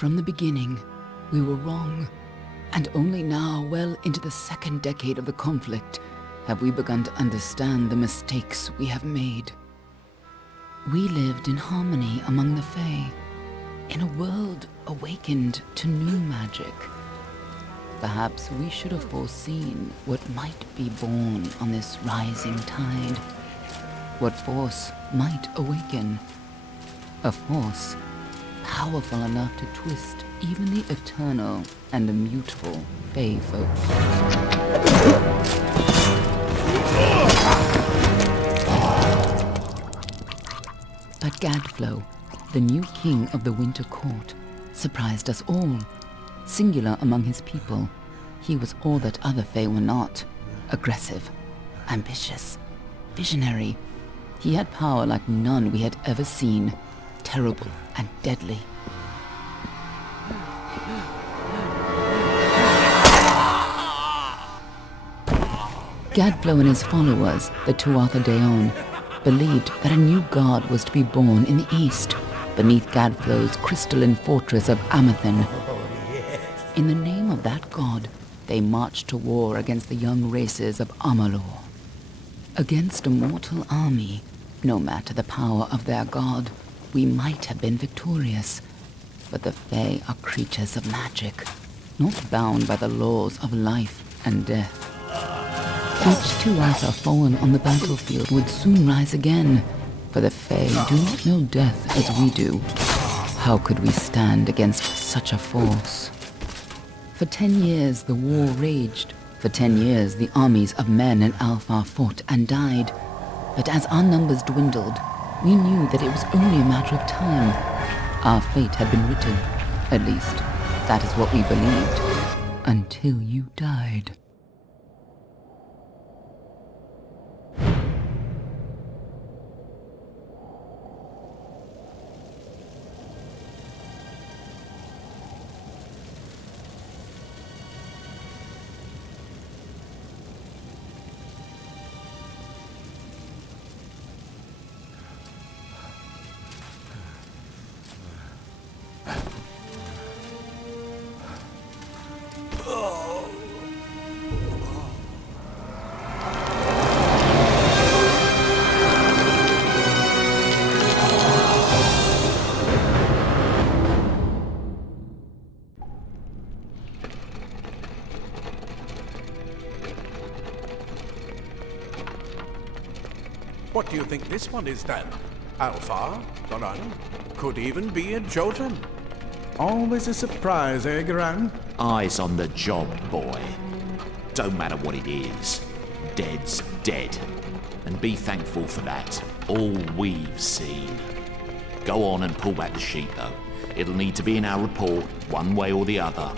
From the beginning, we were wrong, and only now, well into the second decade of the conflict, have we begun to understand the mistakes we have made. We lived in harmony among the Fae, in a world awakened to new magic. Perhaps we should have foreseen what might be born on this rising tide, what force might awaken, a force powerful enough to twist even the eternal and immutable Fae folk. But Gadflow, the new king of the Winter Court, surprised us all. Singular among his people, he was all that other Fae were not. Aggressive, ambitious, visionary. He had power like none we had ever seen, terrible and deadly. Gadflow and his followers, the Tuatha Deon, believed that a new god was to be born in the east, beneath Gadflow's crystalline fortress of Amathen. In the name of that god, they marched to war against the young races of Amalur. Against a mortal army, no matter the power of their god, we might have been victorious. But the Fae are creatures of magic, not bound by the laws of life and death. Each Tuatha fallen on the battlefield would soon rise again, for the Fae do not know death as we do. How could we stand against such a force? For 10 years the war raged. For 10 years the armies of Men and Alpha fought and died. But as our numbers dwindled, we knew that it was only a matter of time. Our fate had been written. At least, that is what we believed. Until you died. What do you think this one is then? Alpha? Don't know. Could even be a Jotun. Always a surprise, eh, Garan? Eyes on the job, boy. Don't matter what it is. Dead's dead. And be thankful for that. All we've seen. Go on and pull back the sheet, though. It'll need to be in our report, one way or the other.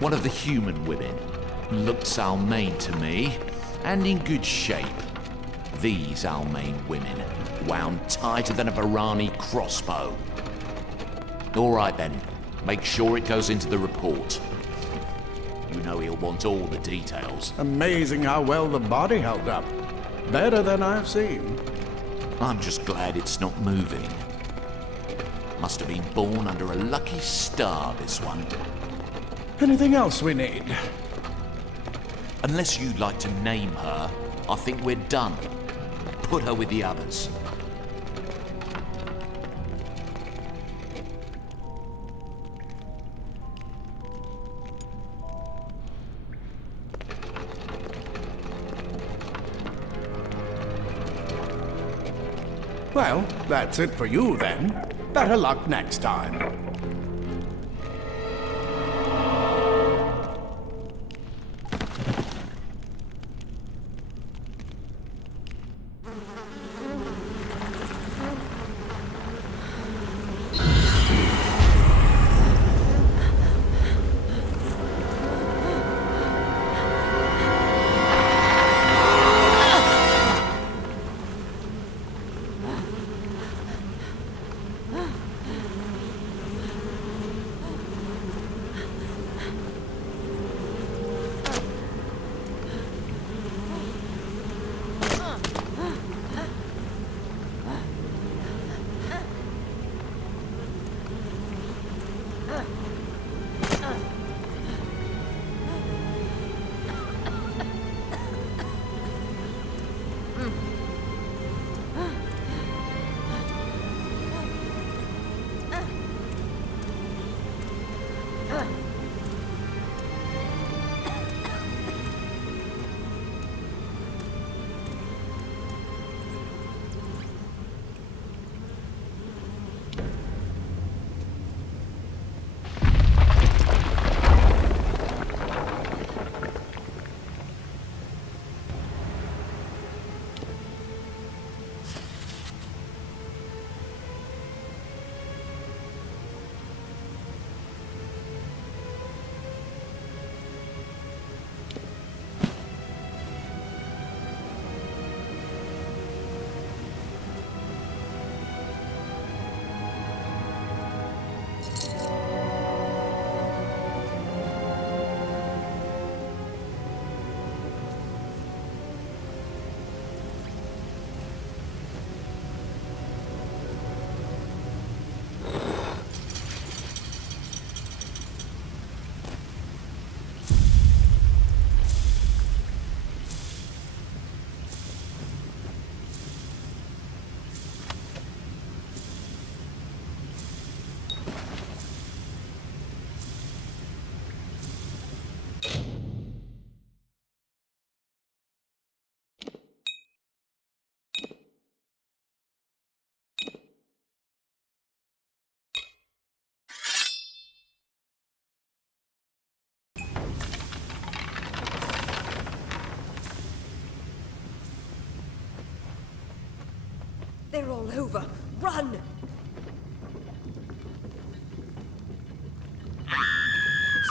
One of the human women looked Almain to me, and in good shape. These Almain women, wound tighter than a Varani crossbow. All right then, make sure it goes into the report. You know he'll want all the details. Amazing how well the body held up. Better than I've seen. I'm just glad it's not moving. Must have been born under a lucky star, this one. Anything else we need? Unless you'd like to name her, I think we're done. Put her with the others. Well, that's it for you then. Better luck next time. They're all over. Run!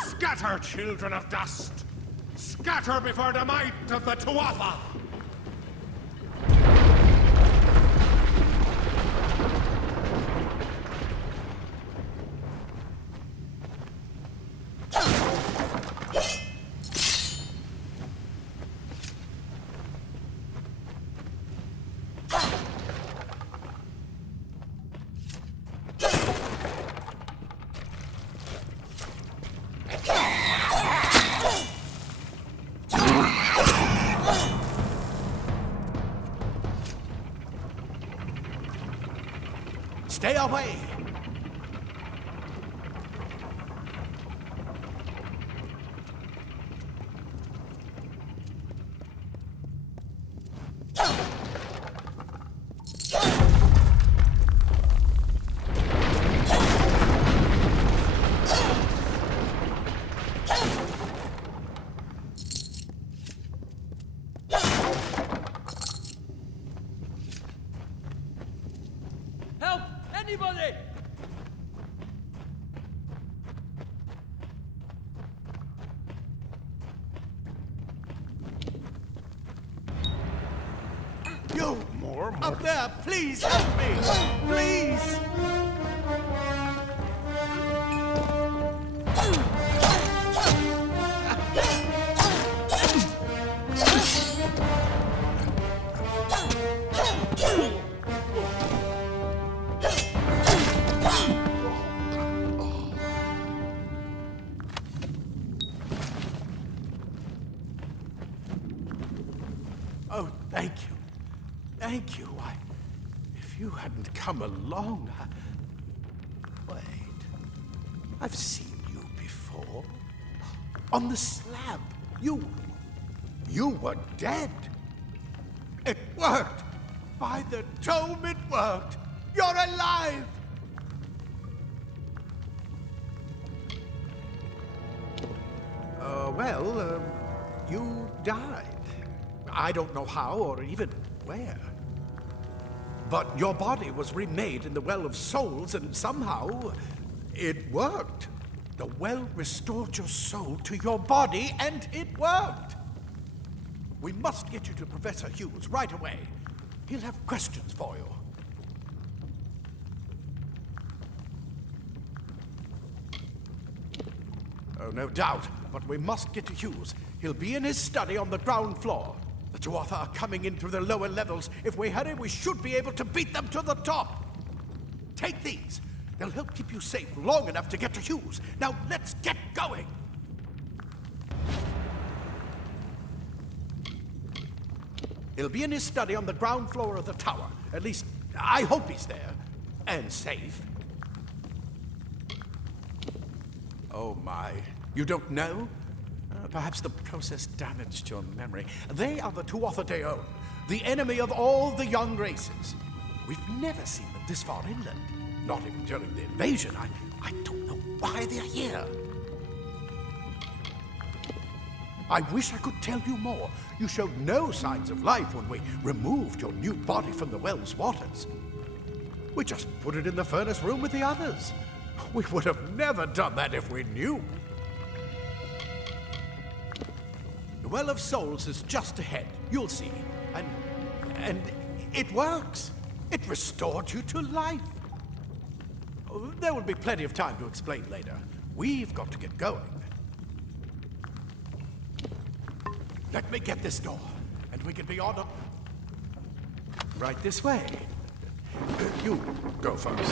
Scatter, children of dust! Scatter before the might of the Tuatha! Stay away! Help! Anybody! You! Up there, please help me! Please! Oh, thank you. Thank you. If you hadn't come along, Wait. I've seen you before. On the slab. You were dead. It worked. By the dome, it worked. You're alive. You died. I don't know how or even where. But your body was remade in the Well of Souls, and somehow it worked. The well restored your soul to your body, and it worked. We must get you to Professor Hughes right away. He'll have questions for you. Oh, no doubt, but we must get to Hughes. He'll be in his study on the ground floor. The Tuatha are coming in through the lower levels. If we hurry, we should be able to beat them to the top. Take these. They'll help keep you safe long enough to get to Hughes. Now, let's get going. He'll be in his study on the ground floor of the tower. At least, I hope he's there. And safe. Oh, my. You don't know? Perhaps the process damaged your memory. They are the Tuatha De Own, the enemy of all the young races. We've never seen them this far inland. Not even during the invasion. I don't know why they're here. I wish I could tell you more. You showed no signs of life when we removed your new body from the well's waters. We just put it in the furnace room with the others. We would have never done that if we knew. The Well of Souls is just ahead. You'll see. And it works. It restored you to life. There will be plenty of time to explain later. We've got to get going. Let me get this door, and we can be on up. Right this way. You go first.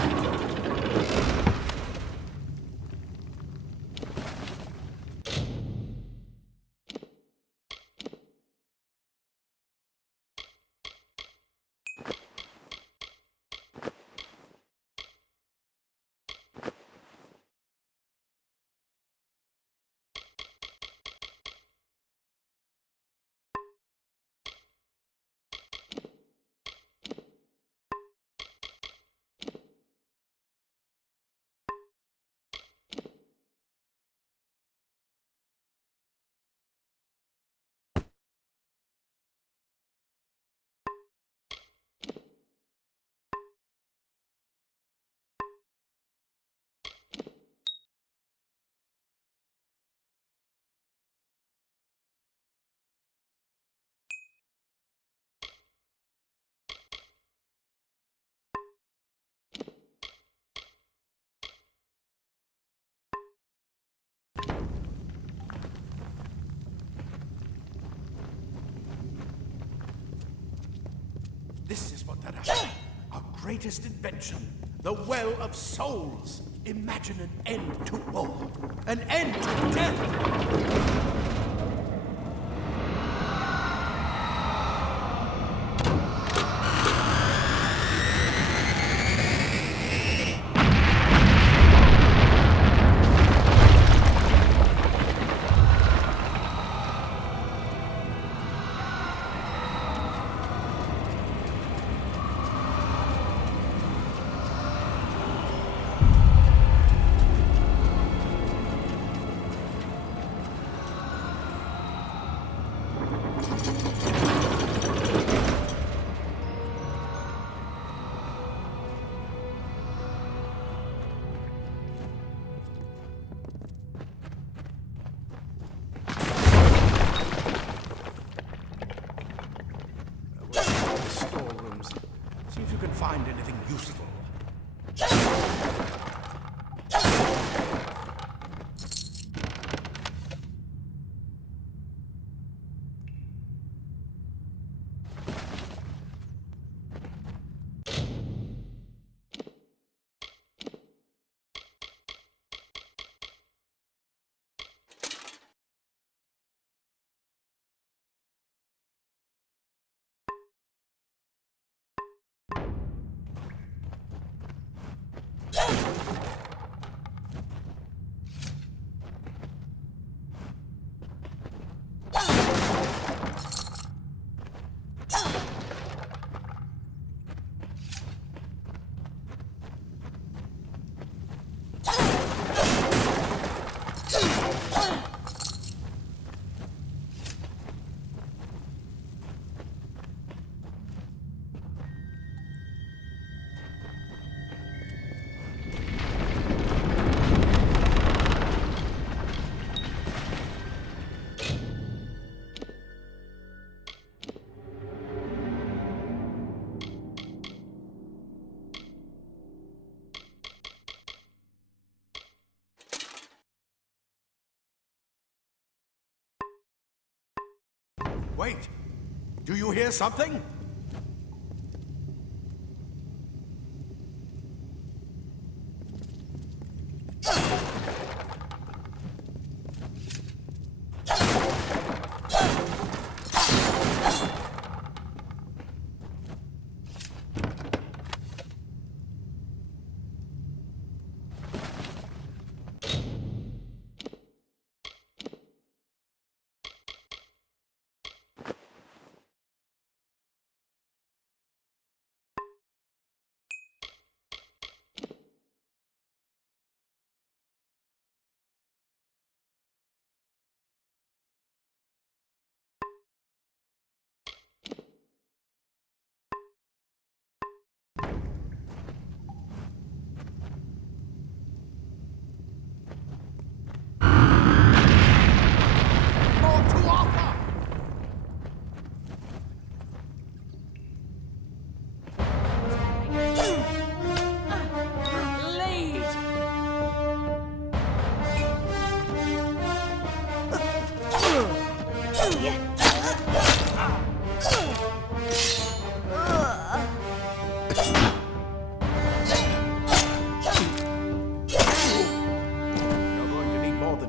greatest invention, the Well of Souls. Imagine an end to war, an end to death. Storerooms. See if you can find anything useful. Wait! Do you hear something?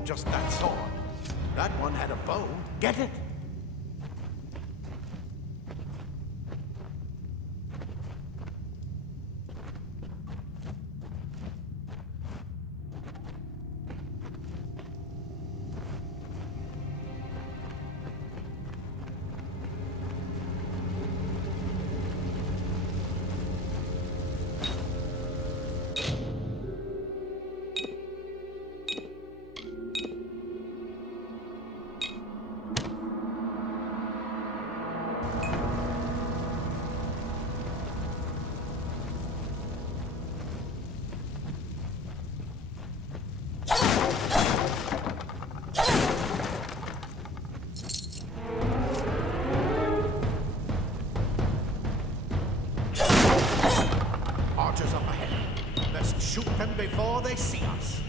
Just that sword. That one had a bow. Get it? Archers up ahead. Let's shoot them before they see us.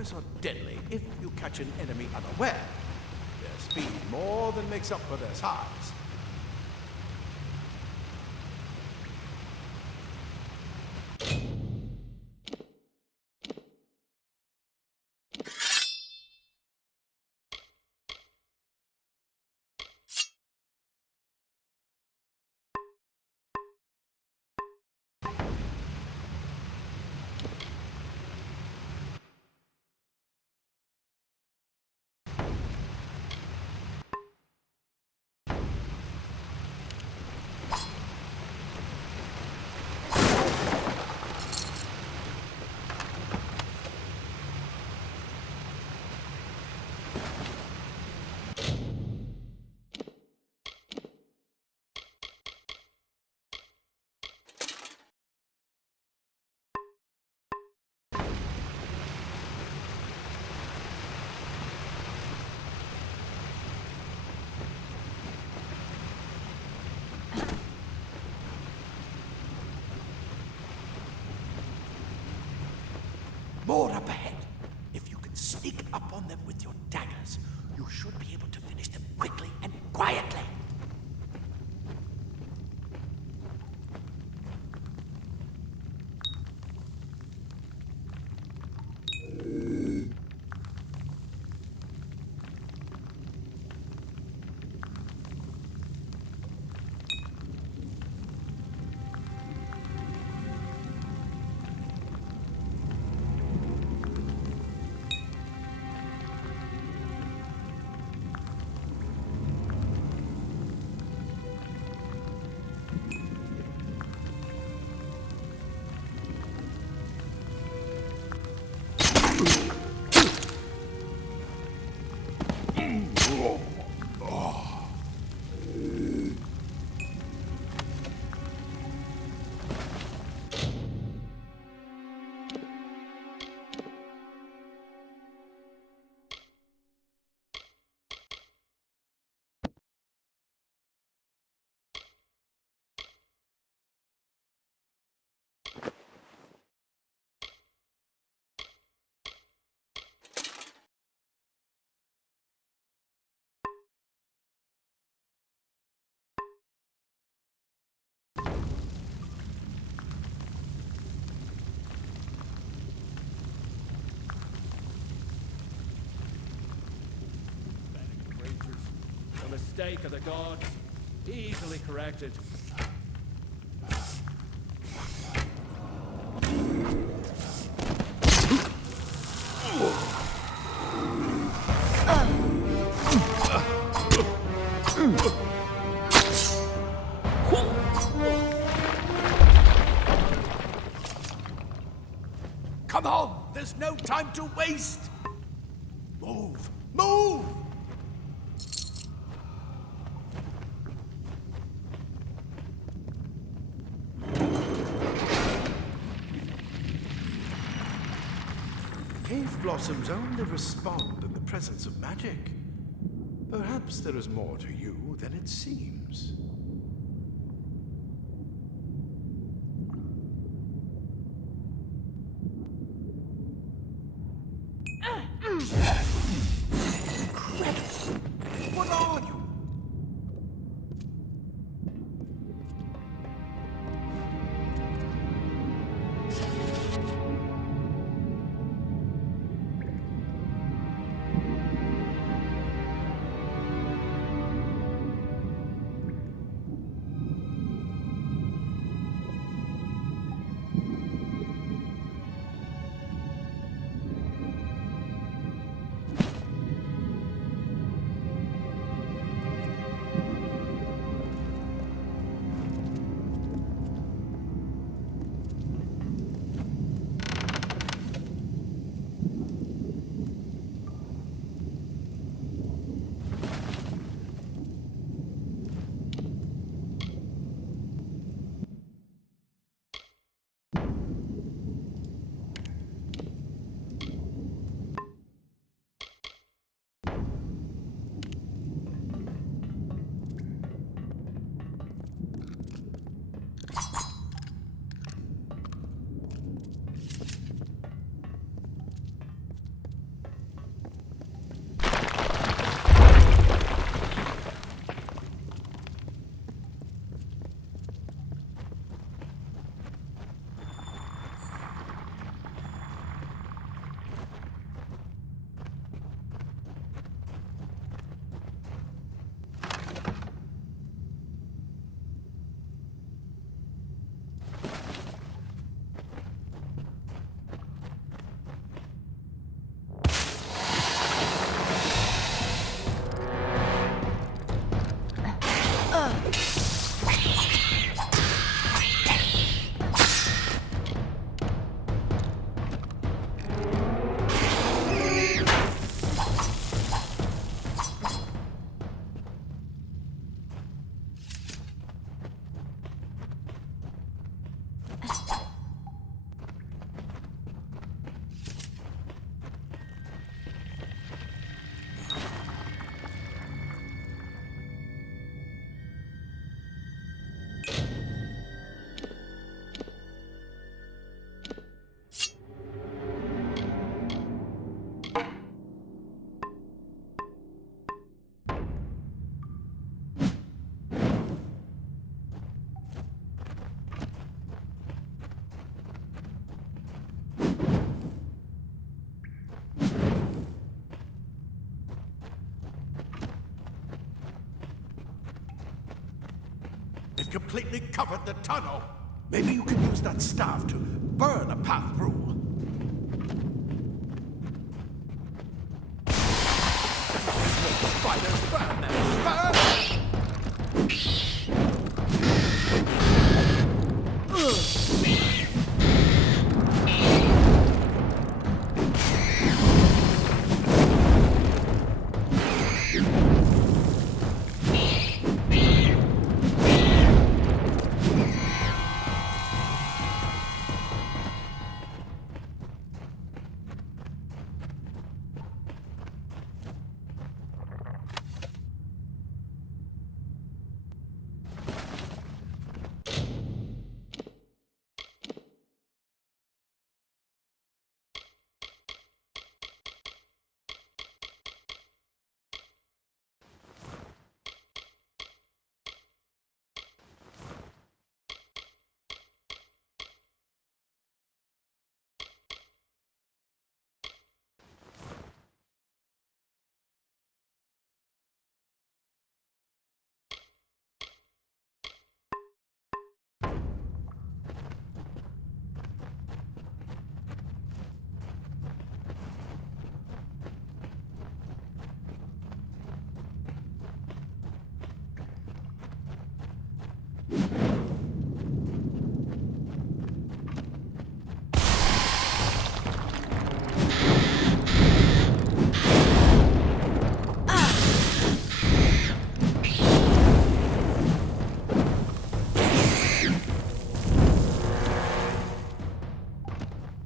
daggers are deadly if you catch an enemy unaware. Their speed more than makes up for their size. More up ahead. If you can sneak up on them with your daggers, you should be able to finish them quickly and quietly. A mistake of the gods, easily corrected. Come on! There's no time to waste! Move! Move! Cave blossoms only respond in the presence of magic. Perhaps there is more to you than it seems. Incredible! What are you? completely covered the tunnel. Maybe you can use that staff to burn a path through. Spiders, burn them! Burn them!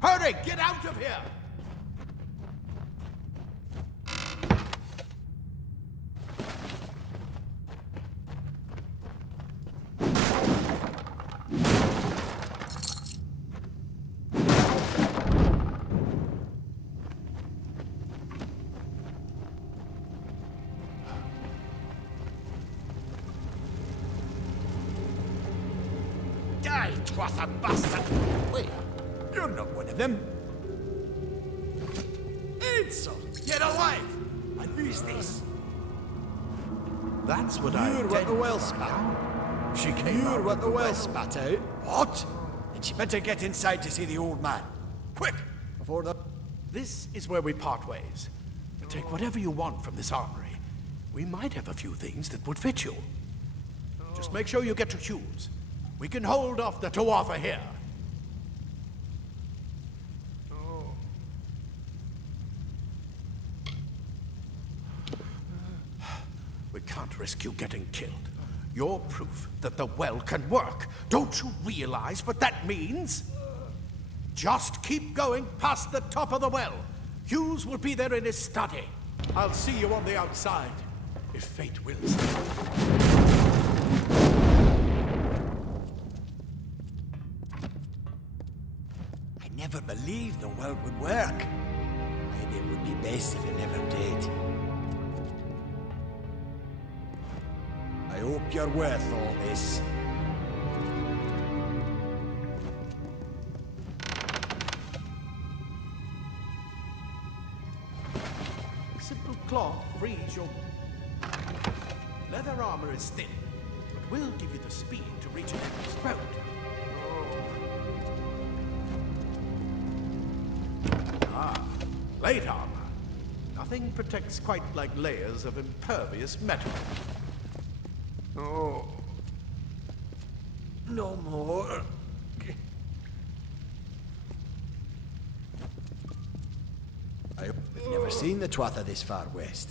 Hurry, get out of here! Die, Twather bastard! Wait, you're not one of them. Ansel, get alive! And who's this? That's what You're what the well spat out. She came You're out what of the well spat out. What? Then she better get inside to see the old man. Quick, before the... This is where we part ways. Take whatever you want from this armory. We might have a few things that would fit you. Just make sure you get to Hughes. We can hold off the Tuatha here. We can't risk you getting killed. You're proof that the well can work. Don't you realize what that means? Just keep going past the top of the well. Hughes will be there in his study. I'll see you on the outside, if fate wills. I never believed the well would work. Maybe it would be best if it never did. I hope you're worth all this. Simple cloth frees your... Leather armor is thin, but will give you the speed to reach an empty sprout. Plate armor. Nothing protects quite like layers of impervious metal. Oh. No more. I've never seen the Tuatha this far west.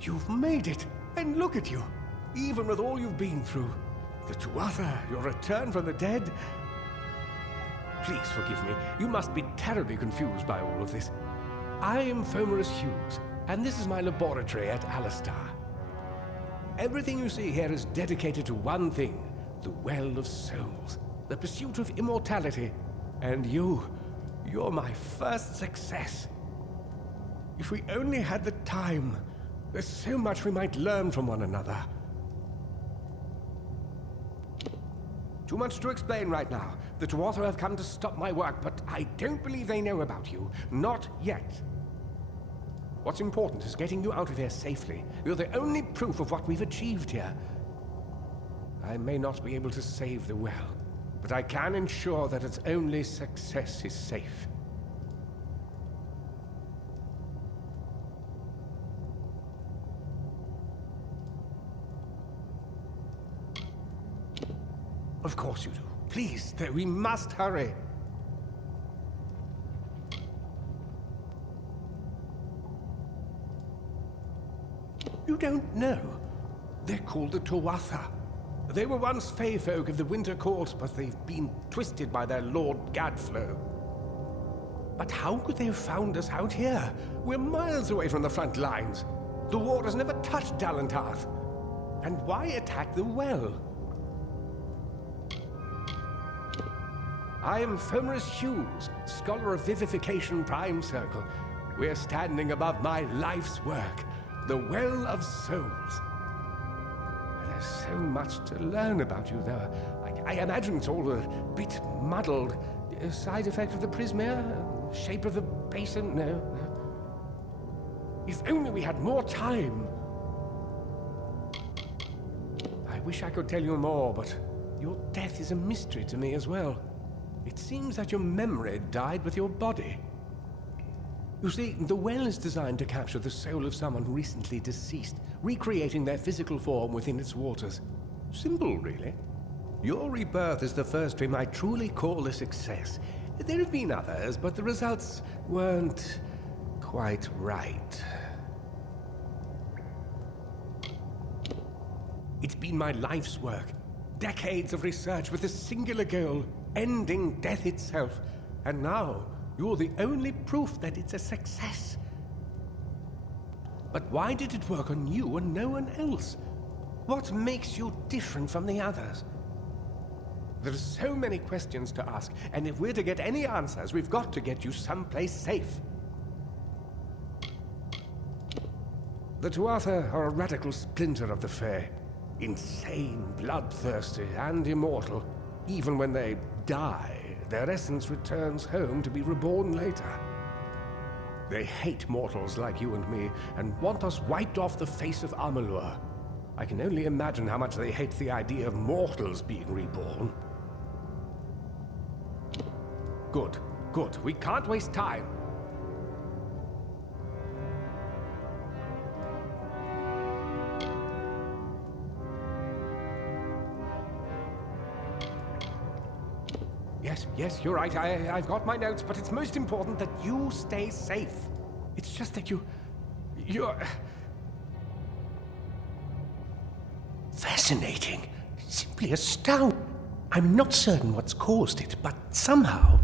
You've made it, and look at you. Even with all you've been through. The Tuatha, your return from the dead. Please forgive me. You must be terribly confused by all of this. I am Fomerus Hughes, and this is my laboratory at Alistar. Everything you see here is dedicated to one thing, the Well of Souls, the pursuit of immortality. And you're my first success. If we only had the time, there's so much we might learn from one another. Too much to explain right now. The Tuatha have come to stop my work, but I don't believe they know about you. Not yet. What's important is getting you out of here safely. You're the only proof of what we've achieved here. I may not be able to save the well, but I can ensure that its only success is safe. Of course you do. Please, we must hurry. You don't know. They're called the Tuatha. They were once Fey folk of the Winter Court, but they've been twisted by their Lord Gadflow. But how could they have found us out here? We're miles away from the front lines. The war has never touched Dalantarth. And why attack the well? I am Fomerus Hughes, Scholar of Vivification Prime Circle. We're standing above my life's work, the Well of Souls. There's so much to learn about you, though. I imagine it's all a bit muddled. A side effect of the prismere? Shape of the basin? No. If only we had more time. I wish I could tell you more, but your death is a mystery to me as well. It seems that your memory died with your body. You see, the well is designed to capture the soul of someone recently deceased, recreating their physical form within its waters. Simple, really. Your rebirth is the first we might truly call a success. There have been others, but the results weren't quite right. It's been my life's work. Decades of research with a singular goal, ending death itself. And now, you're the only proof that it's a success. But why did it work on you and no one else? What makes you different from the others? There are so many questions to ask, and if we're to get any answers, we've got to get you someplace safe. The Tuatha are a radical splinter of the Fae. Insane, bloodthirsty, and immortal. Even when they die, their essence returns home to be reborn later. They hate mortals like you and me, and want us wiped off the face of Amalur. I can only imagine how much they hate the idea of mortals being reborn. Good, good. We can't waste time. Yes, you're right. I've got my notes, but it's most important that you stay safe. It's just that you're... Fascinating. Simply astounding. I'm not certain what's caused it, but somehow...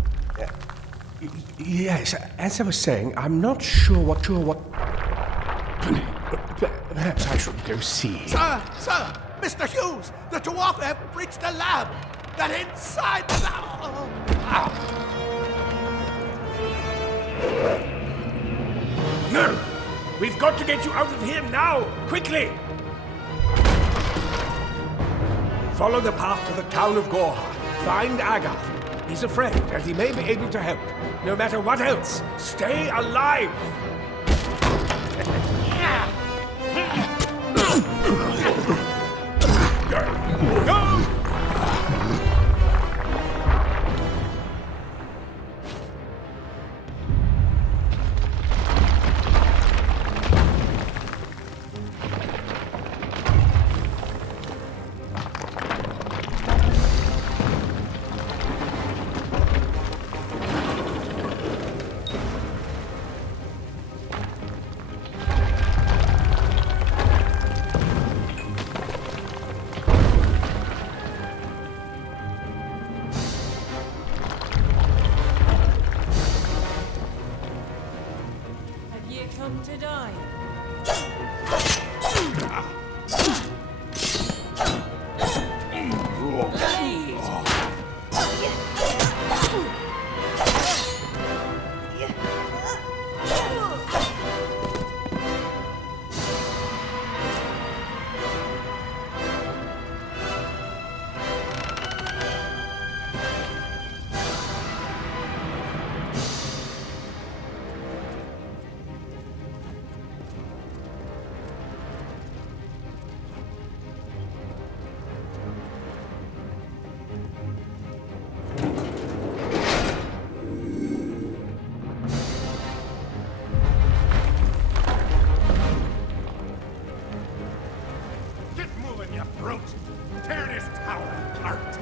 yes, as I was saying, I'm not sure what... Perhaps I should go see. Sir! Mr. Hughes! The Tuatha have breached the lab! They're inside the lab! No! We've got to get you out of here now! Quickly! Follow the path to the town of Gorha. Find Agath. He's a friend, and he may be able to help. No matter what else, stay alive! Go! you brute! Tear this tower apart!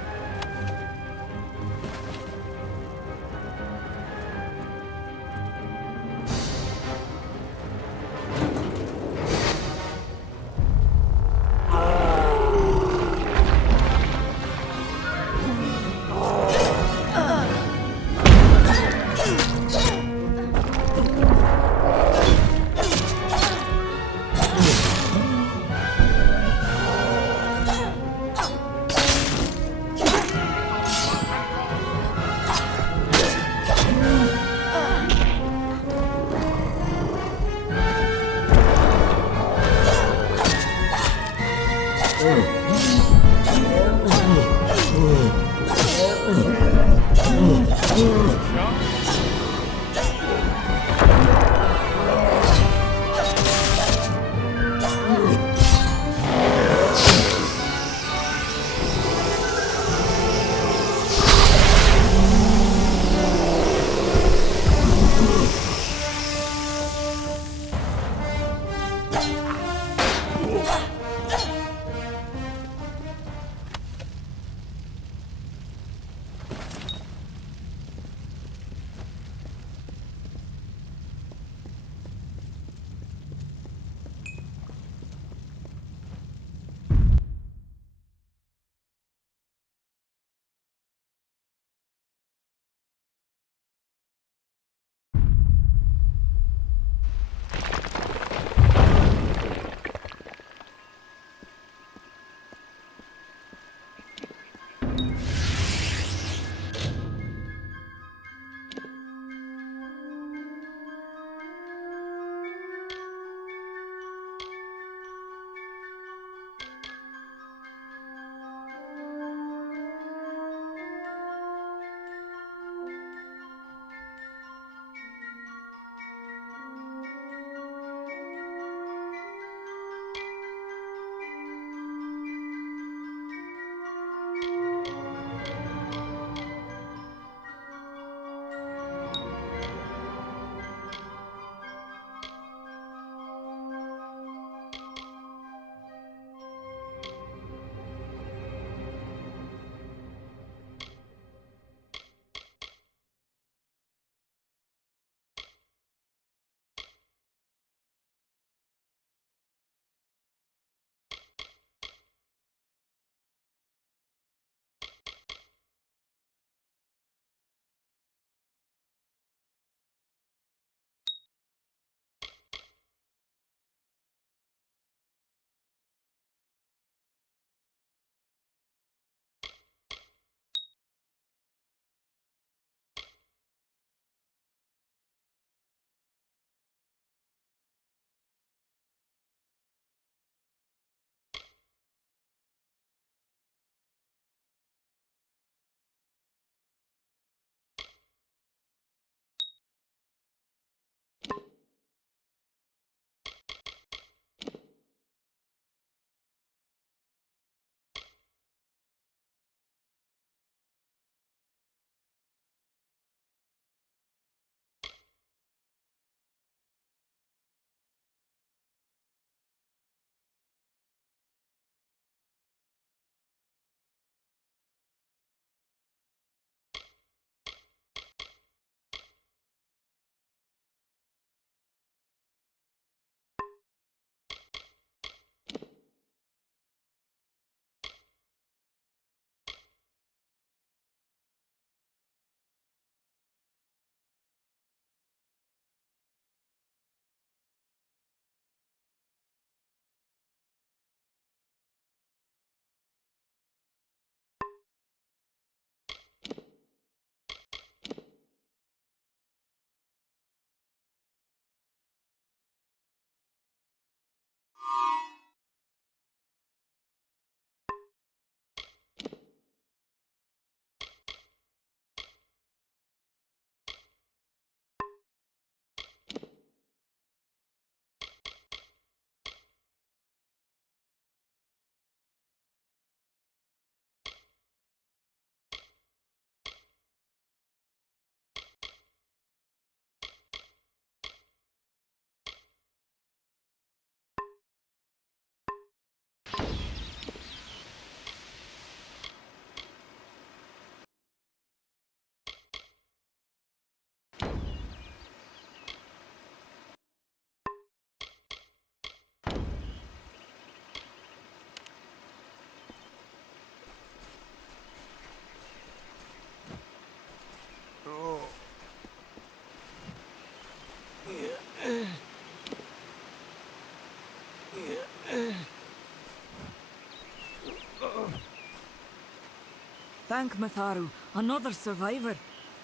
Thank Matharu, another survivor.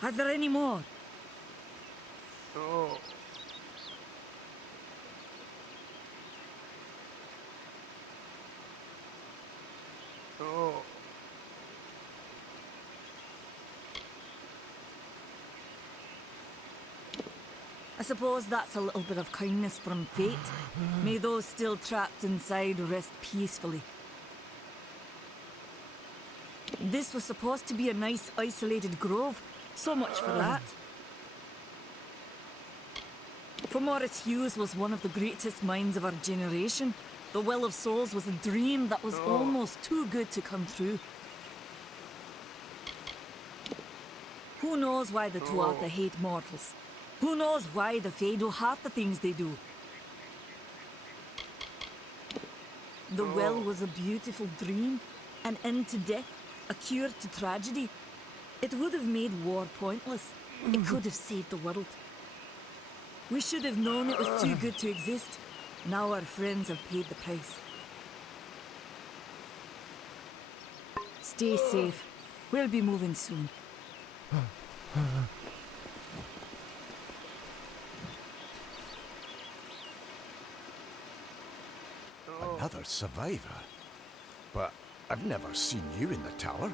Are there any more? Oh. Oh. I suppose that's a little bit of kindness from fate. May those still trapped inside rest peacefully. This was supposed to be a nice isolated grove. So much for that. For Morris Hughes was one of the greatest minds of our generation. The Well of Souls was a dream that was almost too good to come true. Who knows why the Tuatha hate mortals? Who knows why the Fae do half the things they do? The well was a beautiful dream, an end to death, a cure to tragedy. It would have made war pointless. It could have saved the world. We should have known it was too good to exist. Now our friends have paid the price. Stay safe. We'll be moving soon. Another survivor? But I've never seen you in the tower.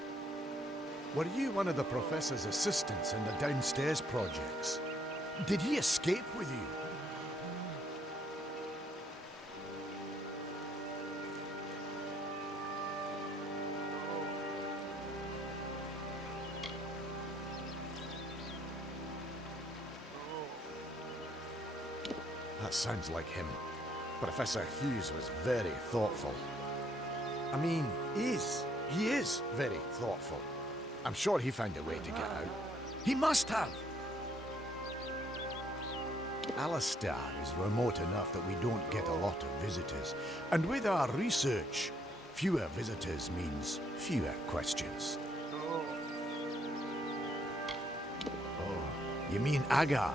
Were you one of the Professor's assistants in the downstairs projects? Did he escape with you? That sounds like him. Professor Hughes was very thoughtful. I mean, he is very thoughtful. I'm sure he found a way to get out. He must have! Alistair is remote enough that we don't get a lot of visitors. And with our research, fewer visitors means fewer questions. Oh, you mean Agar?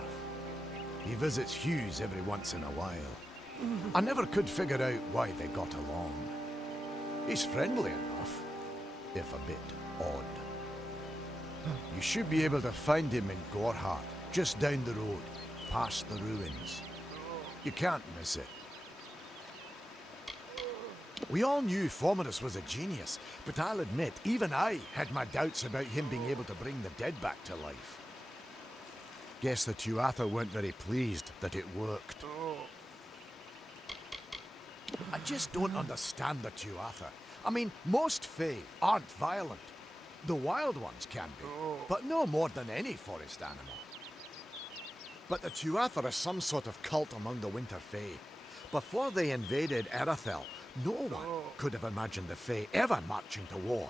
He visits Hughes every once in a while. I never could figure out why they got along. He's friendly enough, if a bit odd. You should be able to find him in Gorhart, just down the road, past the ruins. You can't miss it. We all knew Fomerus was a genius, but I'll admit, even I had my doubts about him being able to bring the dead back to life. Guess the Tuatha weren't very pleased that it worked. I just don't understand the Tuatha. I mean, most Fae aren't violent. The wild ones can be, but no more than any forest animal. But the Tuatha are some sort of cult among the Winter Fae. Before they invaded Erethel, no one could have imagined the Fae ever marching to war.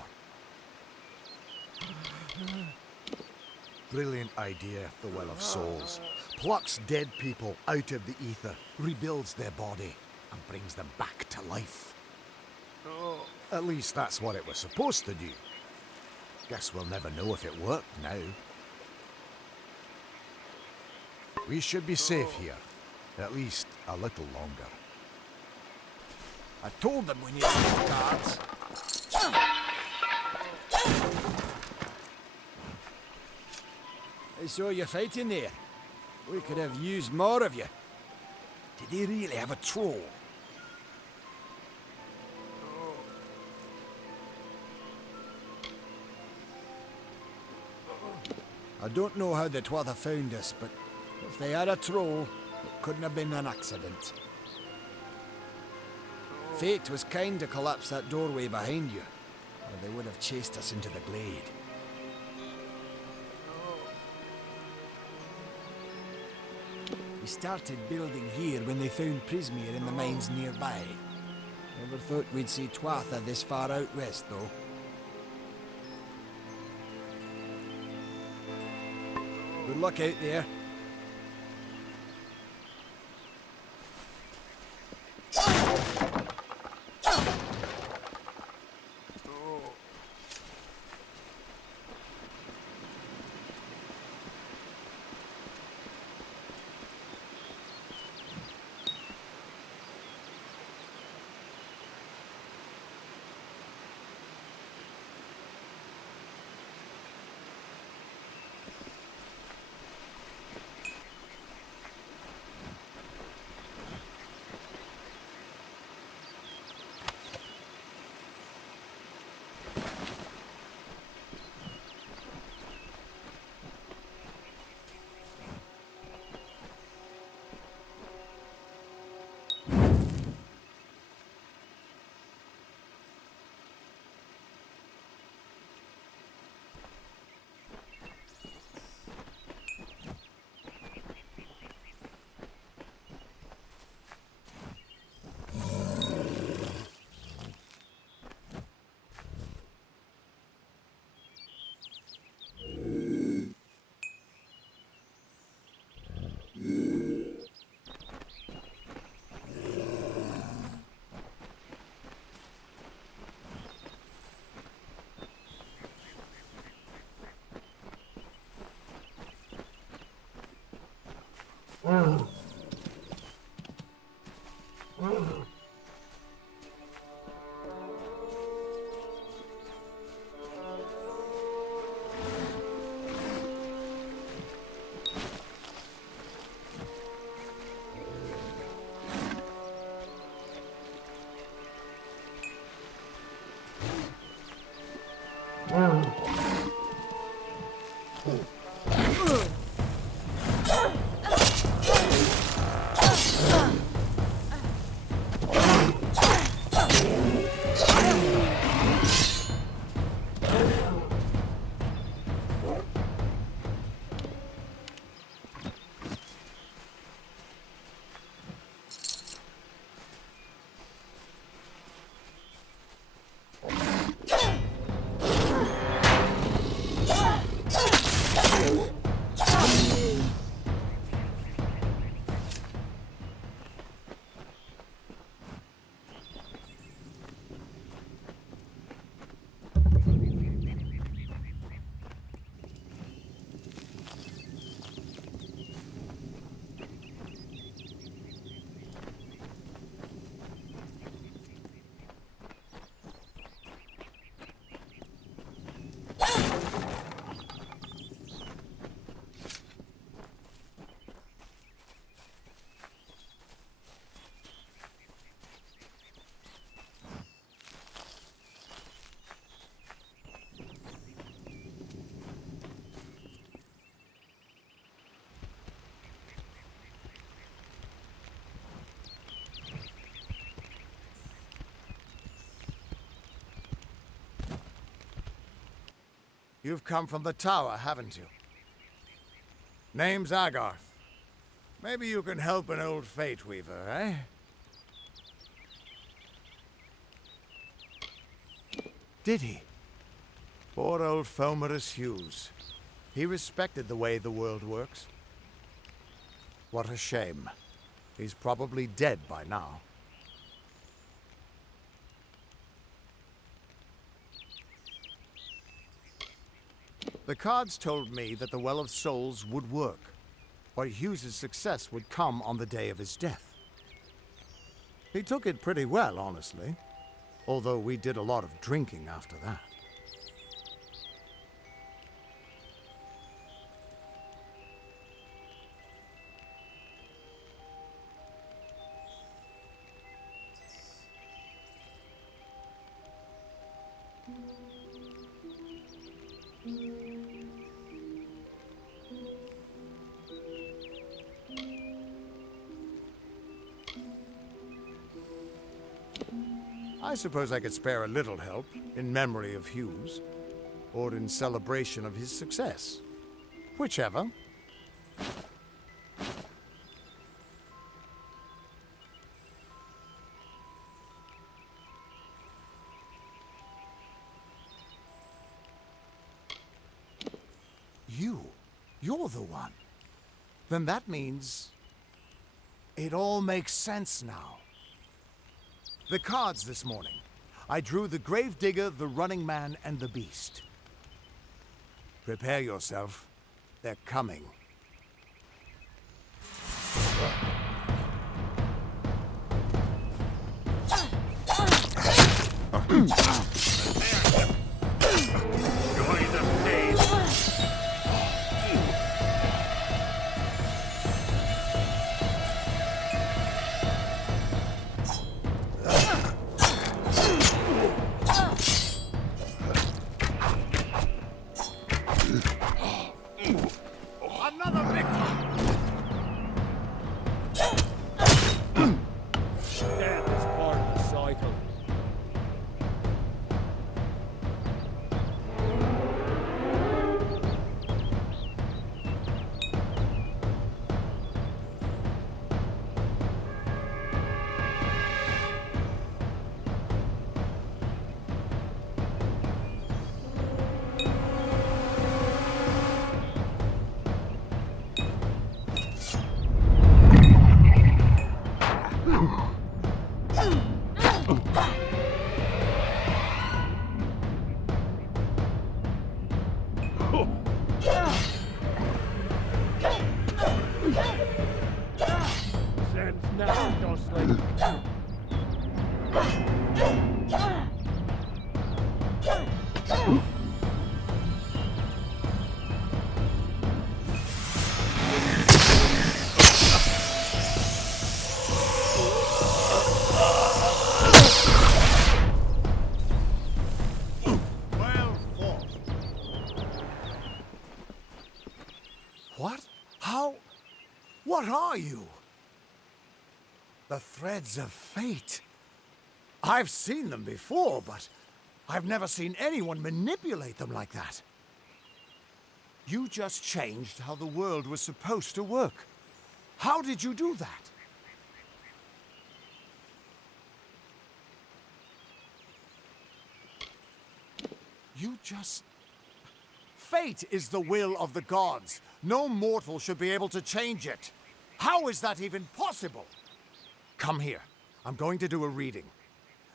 Brilliant idea, the Well of Souls. Plucks dead people out of the ether, rebuilds their body, and brings them back to life. At least that's what it was supposed to do. Guess we'll never know if it worked now. We should be safe here. At least a little longer. I told them we needed guards. I saw you fighting there. We could have used more of you. Did they really have a troll? I don't know how the Tuatha found us, but if they had a troll, it couldn't have been an accident. Fate was kind to collapse that doorway behind you, or they would have chased us into the glade. We started building here when they found Prismeer in the mines nearby. Never thought we'd see Tuatha this far out west, though. Good luck out there. You've come from the tower, haven't you? Name's Agarth. Maybe you can help an old Fate Weaver, eh? Did he? Poor old Fomerus Hughes. He respected the way the world works. What a shame. He's probably dead by now. The cards told me that the Well of Souls would work, but Hughes' success would come on the day of his death. He took it pretty well, honestly, although we did a lot of drinking after that. I suppose I could spare a little help in memory of Hughes, or in celebration of his success. Whichever. You're the one. Then that means it all makes sense now. The cards this morning. I drew the Gravedigger, the Running Man, and the Beast. Prepare yourself. They're coming. What? How? What are you? The threads of fate. I've seen them before, but I've never seen anyone manipulate them like that. You just changed how the world was supposed to work. How did you do that? You just... Fate is the will of the gods. No mortal should be able to change it. How is that even possible? Come here. I'm going to do a reading.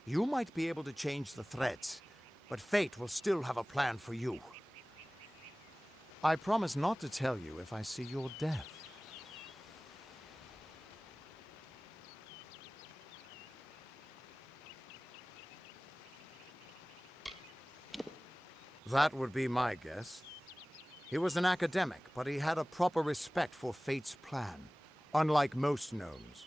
You might be able to change the threads, but fate will still have a plan for you. I promise not to tell you if I see your death. That would be my guess. He was an academic, but he had a proper respect for fate's plan, unlike most gnomes.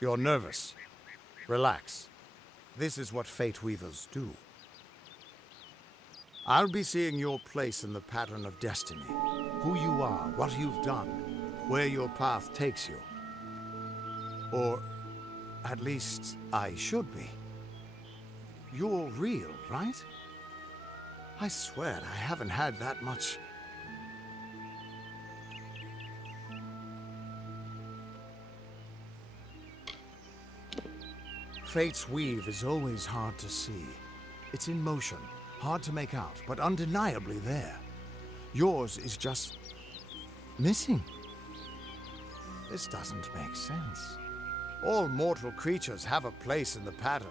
You're nervous. Relax. This is what Fate Weavers do. I'll be seeing your place in the pattern of destiny. Who you are, what you've done, where your path takes you. Or, at least, I should be. You're real, right? I swear I haven't had that much. Fate's weave is always hard to see. It's in motion, hard to make out, but undeniably there. Yours is just missing. This doesn't make sense. All mortal creatures have a place in the pattern.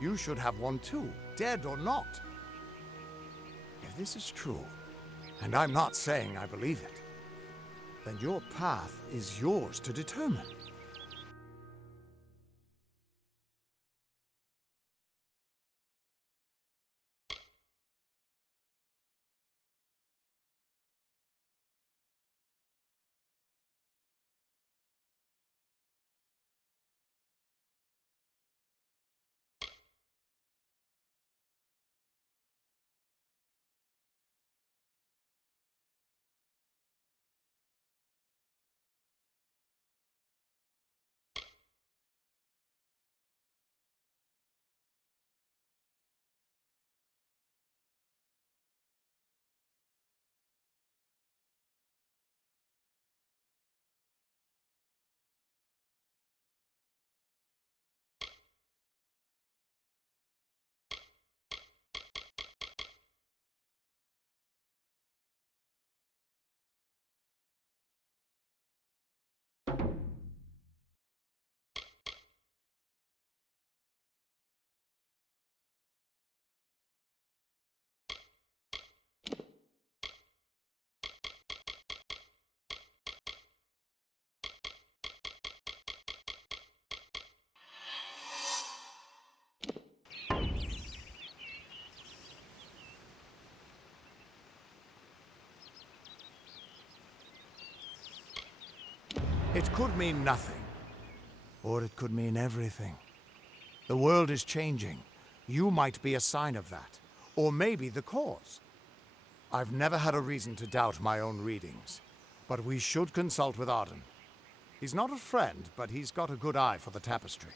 You should have one too, dead or not. If this is true, and I'm not saying I believe it, then your path is yours to determine. It could mean nothing, or it could mean everything. The world is changing. You might be a sign of that, or maybe the cause. I've never had a reason to doubt my own readings, but we should consult with Arden. He's not a friend, but he's got a good eye for the tapestry.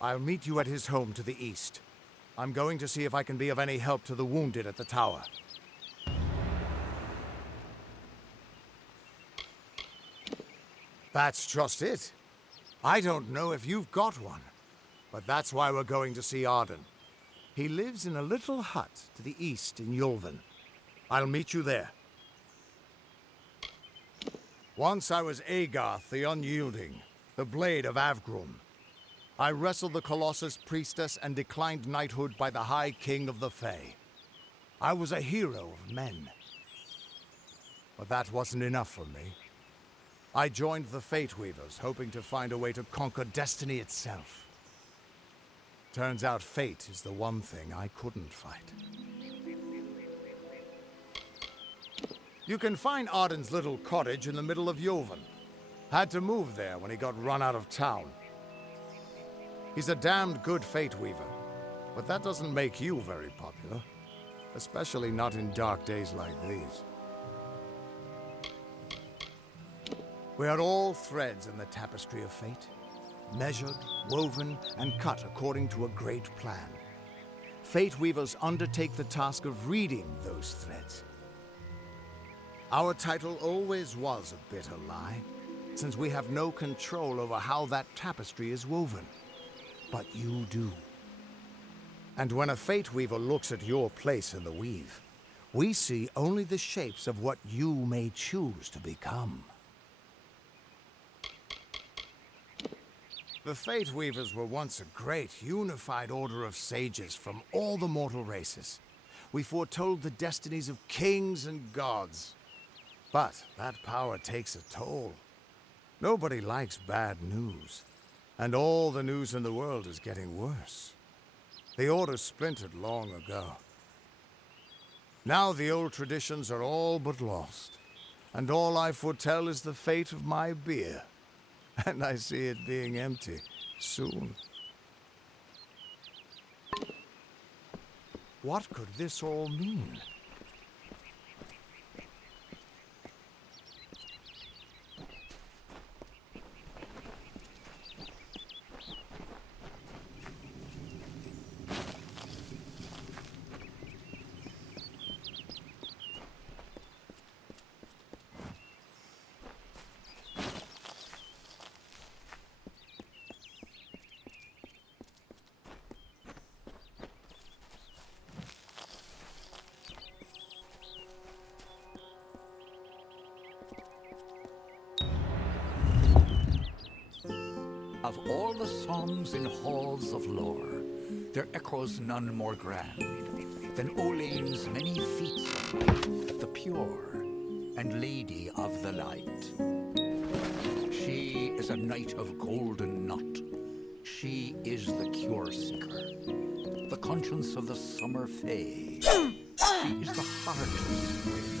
I'll meet you at his home to the east. I'm going to see if I can be of any help to the wounded at the tower. That's just it. I don't know if you've got one, but that's why we're going to see Arden. He lives in a little hut to the east in Yulven. I'll meet you there. Once I was Agarth the Unyielding, the Blade of Avgrum. I wrestled the Colossus priestess and declined knighthood by the High King of the Fae. I was a hero of men. But that wasn't enough for me. I joined the Fate Weavers, hoping to find a way to conquer destiny itself. Turns out fate is the one thing I couldn't fight. You can find Arden's little cottage in the middle of Yulven. Had to move there when he got run out of town. He's a damned good Fate Weaver, but that doesn't make you very popular. Especially not in dark days like these. We are all threads in the tapestry of fate, measured, woven, and cut according to a great plan. Fate Weavers undertake the task of reading those threads. Our title always was a bitter lie, since we have no control over how that tapestry is woven. But you do. And when a Fate Weaver looks at your place in the weave, we see only the shapes of what you may choose to become. The Fate Weavers were once a great, unified order of sages from all the mortal races. We foretold the destinies of kings and gods. But that power takes a toll. Nobody likes bad news. And all the news in the world is getting worse. The Order splintered long ago. Now the old traditions are all but lost. And all I foretell is the fate of my beer. And I see it being empty soon. What could this all mean? Of all the songs in halls of lore, there echoes none more grand than Olene's many feats of might, the pure and lady of the light. She is a knight of golden knot. She is the cure seeker, the conscience of the summer fae. She is the heart of spring.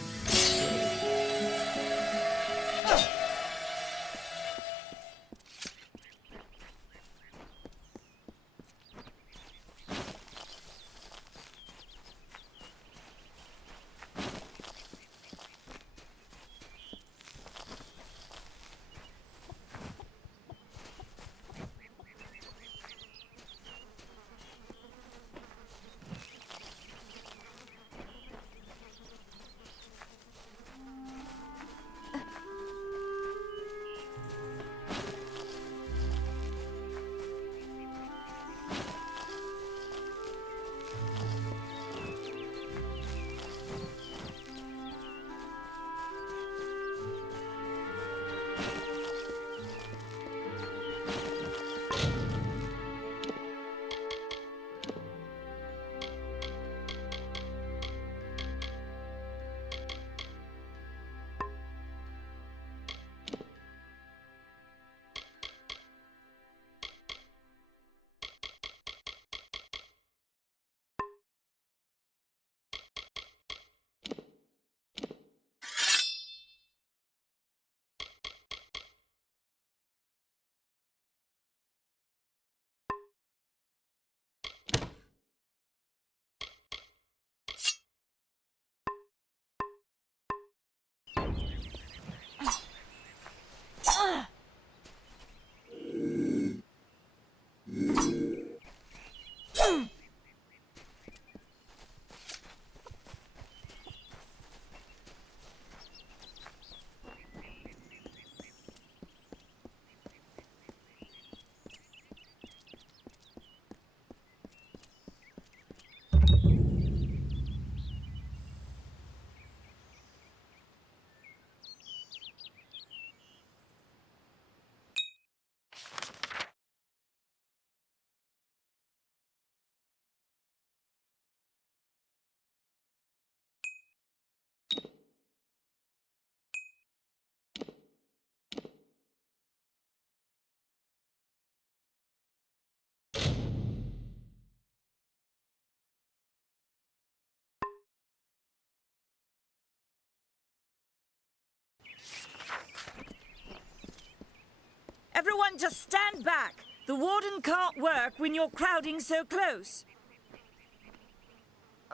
Everyone just stand back. The warden can't work when you're crowding so close.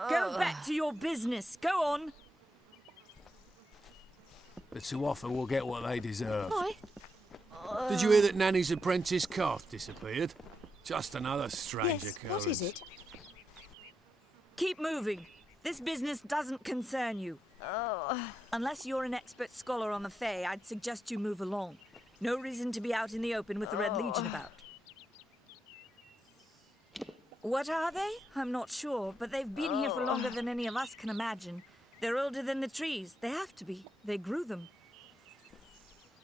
Go back to your business. Go on. The Tuatha will get what they deserve. Why? Did you hear that Nanny's apprentice calf disappeared? Just another strange Yes, occurrence. what is it? Keep moving. This business doesn't concern you. Unless you're an expert scholar on the Fae, I'd suggest you move along. No reason to be out in the open with the Red Legion about. What are they? I'm not sure, but they've been here for longer than any of us can imagine. They're older than the trees. They have to be. They grew them.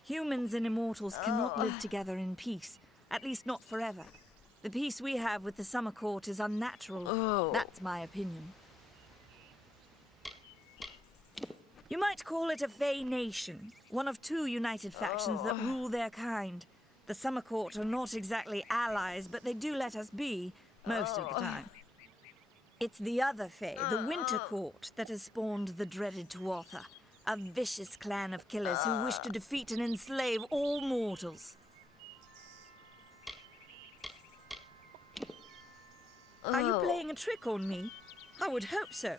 Humans and immortals cannot live together in peace. At least not forever. The peace we have with the Summer Court is unnatural. That's my opinion. You might call it a Fae nation, one of two united factions that rule their kind. The Summer Court are not exactly allies, but they do let us be, most of the time. It's the other Fae, the Winter Court, that has spawned the dreaded Tuatha, a vicious clan of killers who wish to defeat and enslave all mortals. Are you playing a trick on me? I would hope so.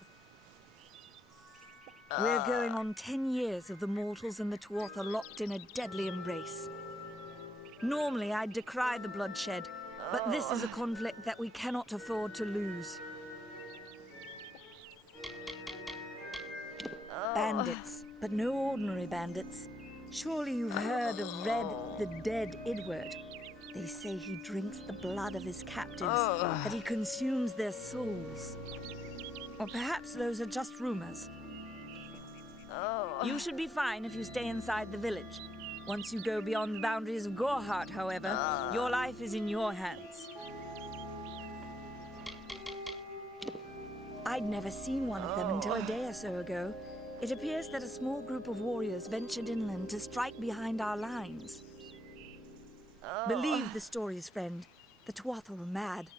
We're going on 10 years of the mortals and the Tuatha locked in a deadly embrace. Normally, I'd decry the bloodshed, but this is a conflict that we cannot afford to lose. Bandits, but no ordinary bandits. Surely you've heard of Red, the dead Idward. They say he drinks the blood of his captives, that he consumes their souls. Or perhaps those are just rumors. You should be fine if you stay inside the village. Once you go beyond the boundaries of Goreheart, however, your life is in your hands. I'd never seen one of them until a day or so ago. It appears that a small group of warriors ventured inland to strike behind our lines. Believe the stories, friend. The Tuatha were mad.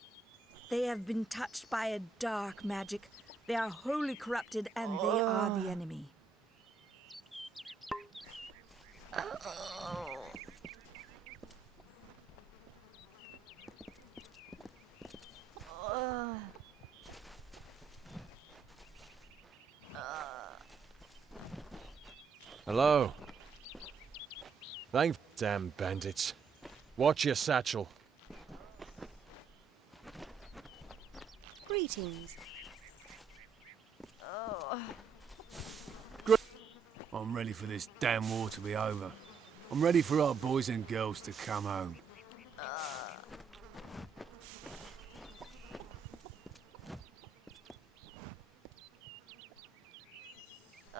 They have been touched by a dark magic. They are wholly corrupted, and they are the enemy. Hello. Thank damn bandits. Watch your satchel. Greetings. I'm ready for this damn war to be over. I'm ready for our boys and girls to come home.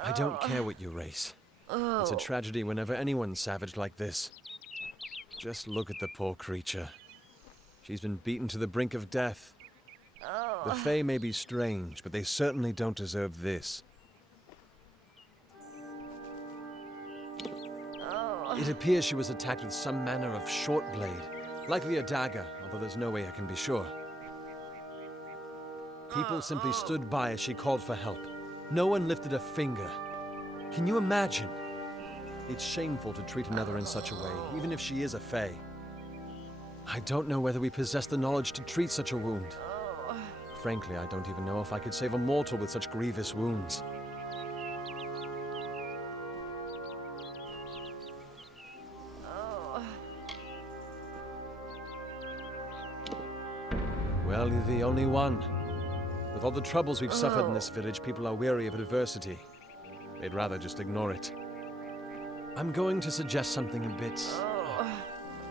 I don't care what you race. It's a tragedy whenever anyone's savage like this. Just look at the poor creature. She's been beaten to the brink of death. The Fae may be strange, but they certainly don't deserve this. It appears she was attacked with some manner of short blade, likely a dagger, although there's no way I can be sure. People simply stood by as she called for help. No one lifted a finger. Can you imagine? It's shameful to treat another in such a way, even if she is a Fae. I don't know whether we possess the knowledge to treat such a wound. Frankly, I don't even know if I could save a mortal with such grievous wounds. Well, you're the only one. With all the troubles we've suffered in this village, people are weary of adversity. They'd rather just ignore it. I'm going to suggest something a bit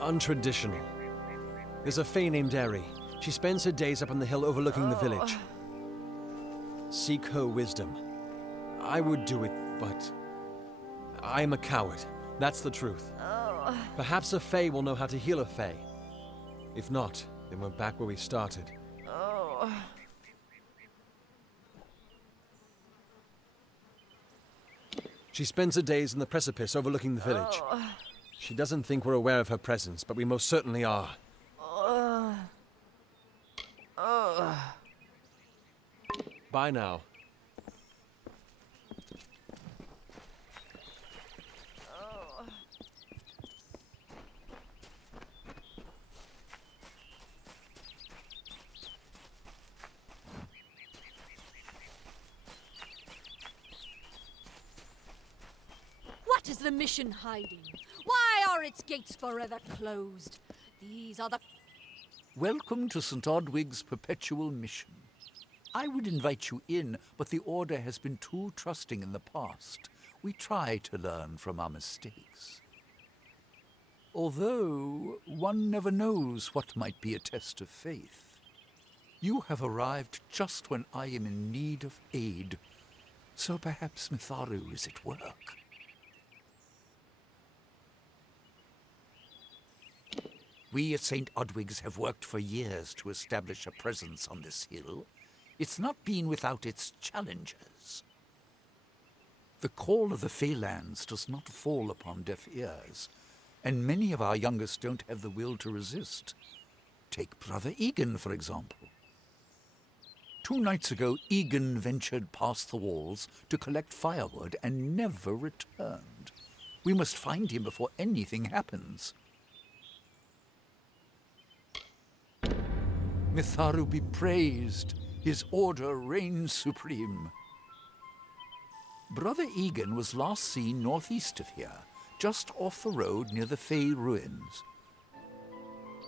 untraditional. There's a Fae named Eri. She spends her days up on the hill overlooking the village. Seek her wisdom. I would do it, but I'm a coward. That's the truth. Perhaps a Fae will know how to heal a Fae. If not, then we're back where we started. She spends her days in the precipice overlooking the village. She doesn't think we're aware of her presence, but we most certainly are. Bye now. What is the mission hiding? Why are its gates forever closed? These are the... Welcome to St. Odwig's perpetual mission. I would invite you in, but the Order has been too trusting in the past. We try to learn from our mistakes. Although, one never knows what might be a test of faith. You have arrived just when I am in need of aid, so perhaps Mitharu is at work. We at St. Odwig's have worked for years to establish a presence on this hill. It's not been without its challenges. The call of the Feylands does not fall upon deaf ears, and many of our youngest don't have the will to resist. Take Brother Egan, for example. 2 nights ago, Egan ventured past the walls to collect firewood and never returned. We must find him before anything happens. Mitharu be praised. His order reigns supreme. Brother Egan was last seen northeast of here, just off the road near the Fey ruins.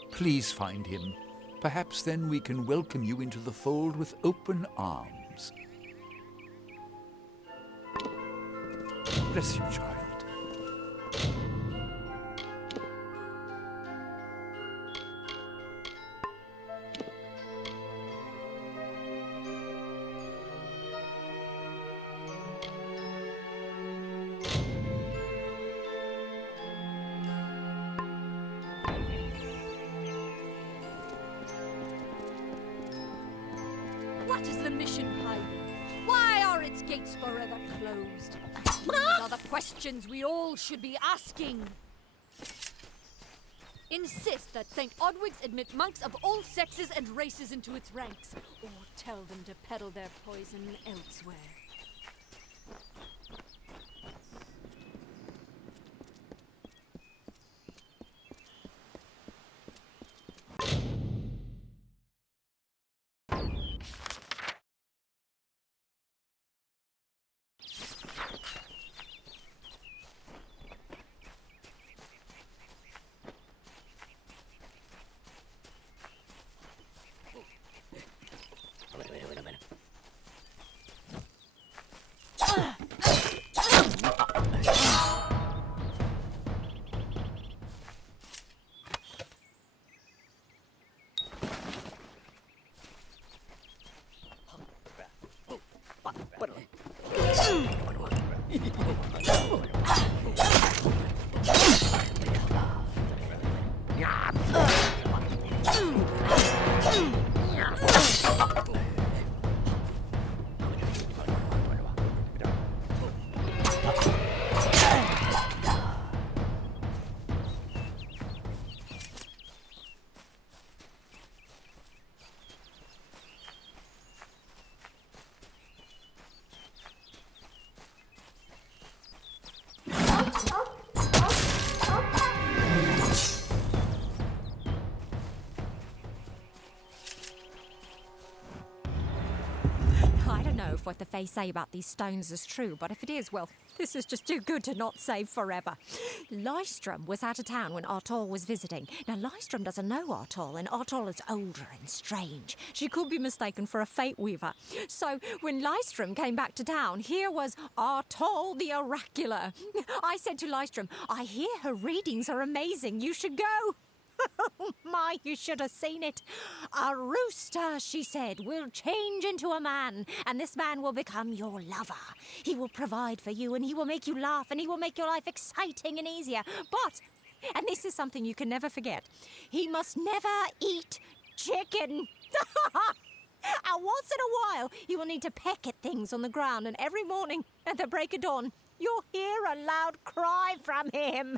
Please find him. Perhaps then we can welcome you into the fold with open arms. Bless you, child. What is the mission hiding? Why are its gates forever closed? These are the questions we all should be asking. Insist that St. Odwig's admit monks of all sexes and races into its ranks, or tell them to peddle their poison elsewhere. What the Fae say about these stones is true, but if it is, well, this is just too good to not save forever. Lystrom was out of town when Artol was visiting. Now, Lystrom doesn't know Artol, and Artol is older and strange. She could be mistaken for a fate weaver. So, when Lystrom came back to town, here was Artol the Oracular. I said to Lystrom, I hear her readings are amazing. You should go. Oh my, you should have seen it. A rooster, she said, will change into a man, and this man will become your lover. He will provide for you, and he will make you laugh, and he will make your life exciting and easier. But, and this is something you can never forget, he must never eat chicken. And once in a while, he will need to peck at things on the ground, and every morning at the break of dawn, you'll hear a loud cry from him.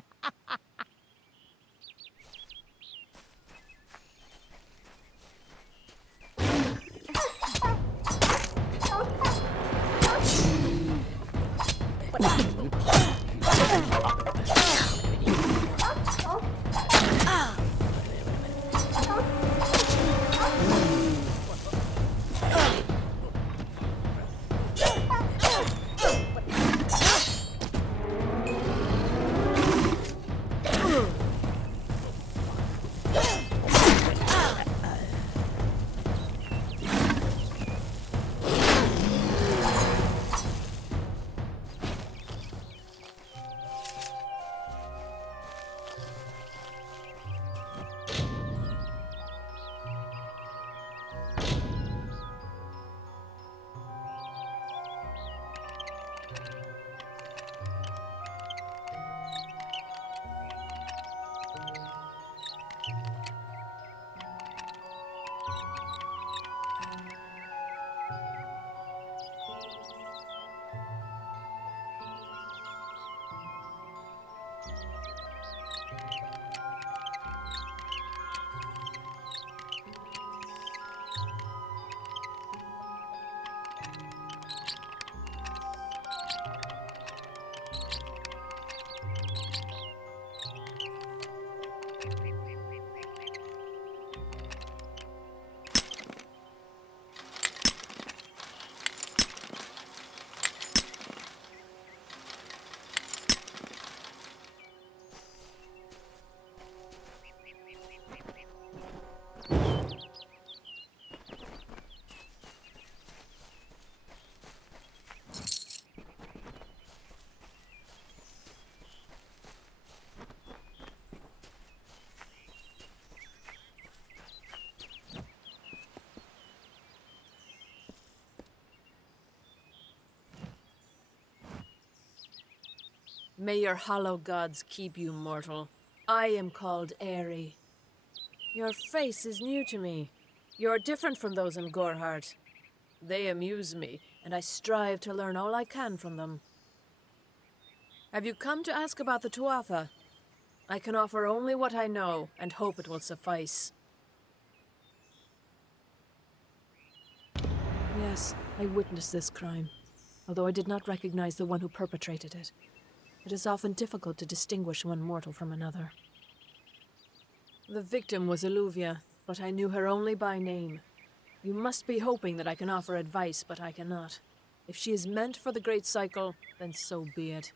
May your hollow gods keep you mortal. I am called Aerie. Your face is new to me. You're different from those in Gorhart. They amuse me, and I strive to learn all I can from them. Have you come to ask about the Tuatha? I can offer only what I know, and hope it will suffice. Yes, I witnessed this crime, although I did not recognize the one who perpetrated it. It is often difficult to distinguish one mortal from another. The victim was Illuvia, but I knew her only by name. You must be hoping that I can offer advice, but I cannot. If she is meant for the Great Cycle, then so be it.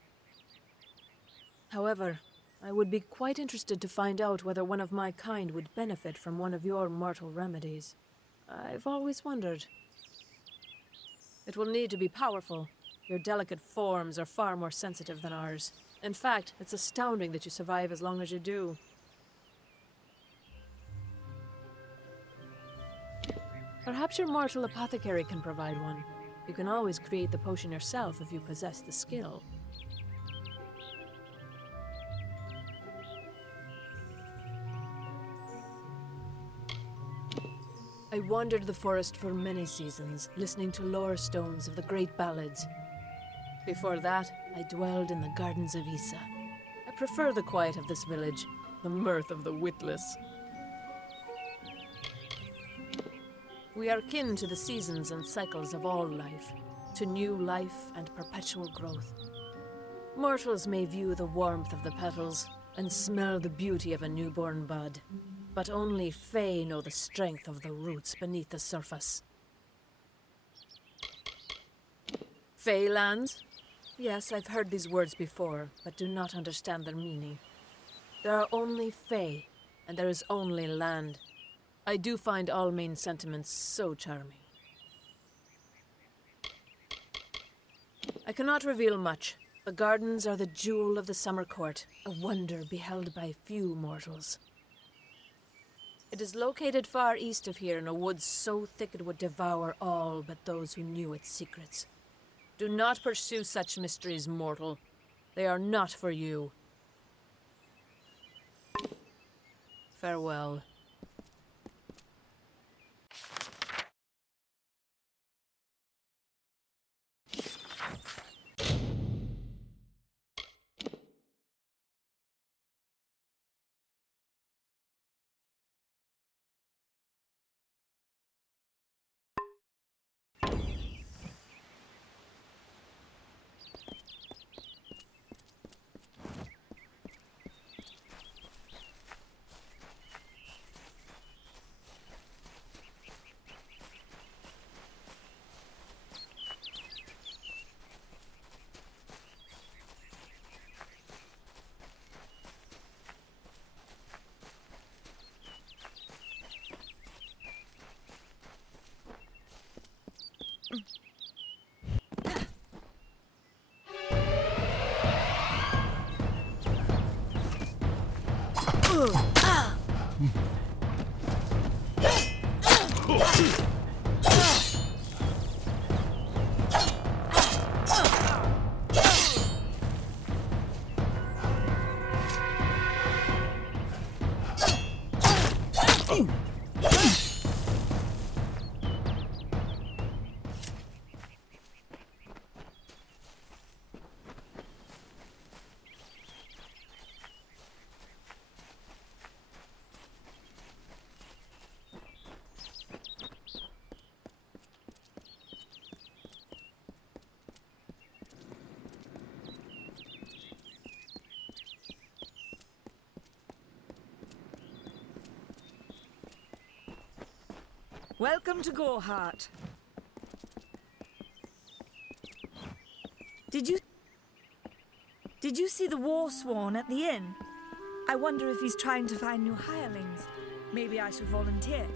However, I would be quite interested to find out whether one of my kind would benefit from one of your mortal remedies. I've always wondered. It will need to be powerful. Your delicate forms are far more sensitive than ours. In fact, it's astounding that you survive as long as you do. Perhaps your mortal apothecary can provide one. You can always create the potion yourself if you possess the skill. I wandered the forest for many seasons, listening to lore stones of the great ballads. Before that, I dwelled in the gardens of Issa. I prefer the quiet of this village, the mirth of the witless. We are kin to the seasons and cycles of all life, to new life and perpetual growth. Mortals may view the warmth of the petals and smell the beauty of a newborn bud, but only Fae know the strength of the roots beneath the surface. Faelands? Yes, I've heard these words before, but do not understand their meaning. There are only Fae, and there is only land. I do find Almain's sentiments so charming. I cannot reveal much. The gardens are the jewel of the summer court, a wonder beheld by few mortals. It is located far east of here in a wood so thick it would devour all but those who knew its secrets. Do not pursue such mysteries, mortal. They are not for you. Farewell. Welcome to Gorhart. Did you see the war sworn at the inn? I wonder if he's trying to find new hirelings. Maybe I should volunteer.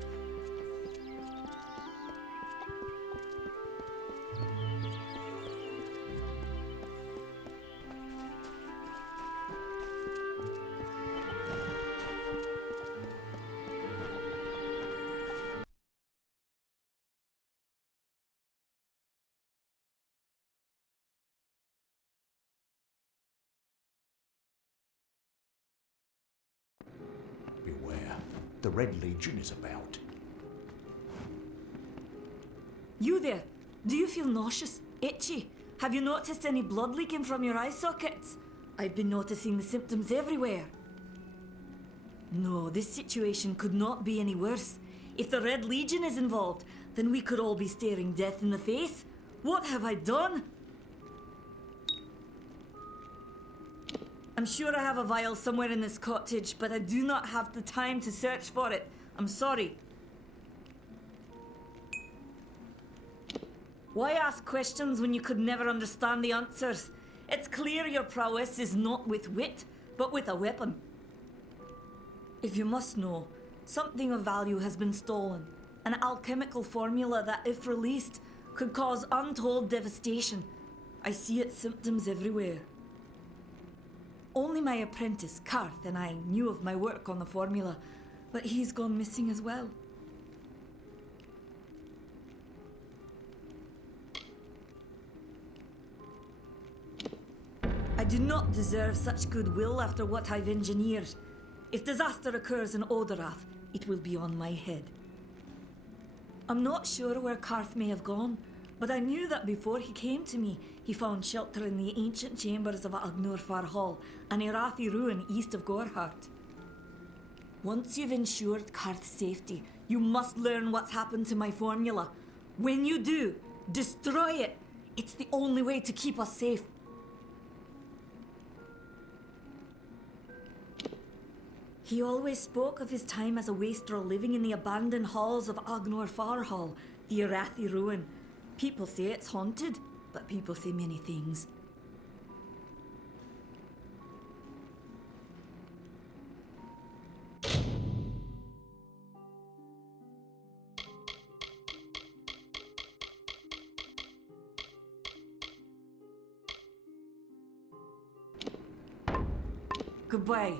Beware, the Red Legion is about. You there? Do you feel nauseous? Itchy? Have you noticed any blood leaking from your eye sockets? I've been noticing the symptoms everywhere. No, this situation could not be any worse. If the Red Legion is involved, then we could all be staring death in the face. What have I done? I'm sure I have a vial somewhere in this cottage, but I do not have the time to search for it. I'm sorry. Why ask questions when you could never understand the answers? It's clear your prowess is not with wit, but with a weapon. If you must know, something of value has been stolen. An alchemical formula that, if released, could cause untold devastation. I see its symptoms everywhere. Only my apprentice, Karth, and I knew of my work on the formula, but he's gone missing as well. I do not deserve such goodwill after what I've engineered. If disaster occurs in Odorath, it will be on my head. I'm not sure where Karth may have gone, but I knew that before he came to me, he found shelter in the ancient chambers of Agnurfar Hall, an Irathi ruin east of Gorhart. Once you've ensured Karth's safety, you must learn what's happened to my formula. When you do, destroy it. It's the only way to keep us safe. He always spoke of his time as a wastrel living in the abandoned halls of Agnurfar Hall, the Irathi ruin. People say it's haunted, but people say many things. Goodbye.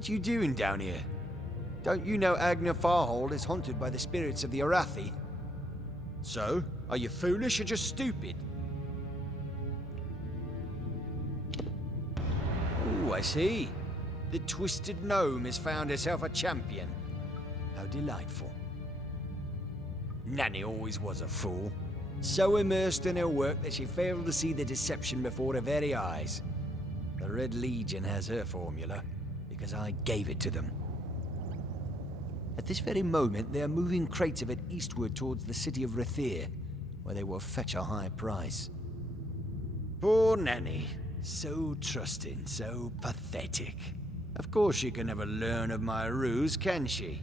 What you doing down here? Don't you know Agnurfar Hall is haunted by the spirits of the Irathi? So, are you foolish or just stupid? Oh, I see. The twisted gnome has found herself a champion. How delightful. Nanny always was a fool. So immersed in her work that she failed to see the deception before her very eyes. The Red Legion has her formula, because I gave it to them. At this very moment, they are moving crates of it eastward towards the city of Rathir, where they will fetch a high price. Poor Nanny. So trusting, so pathetic. Of course she can never learn of my ruse, can she?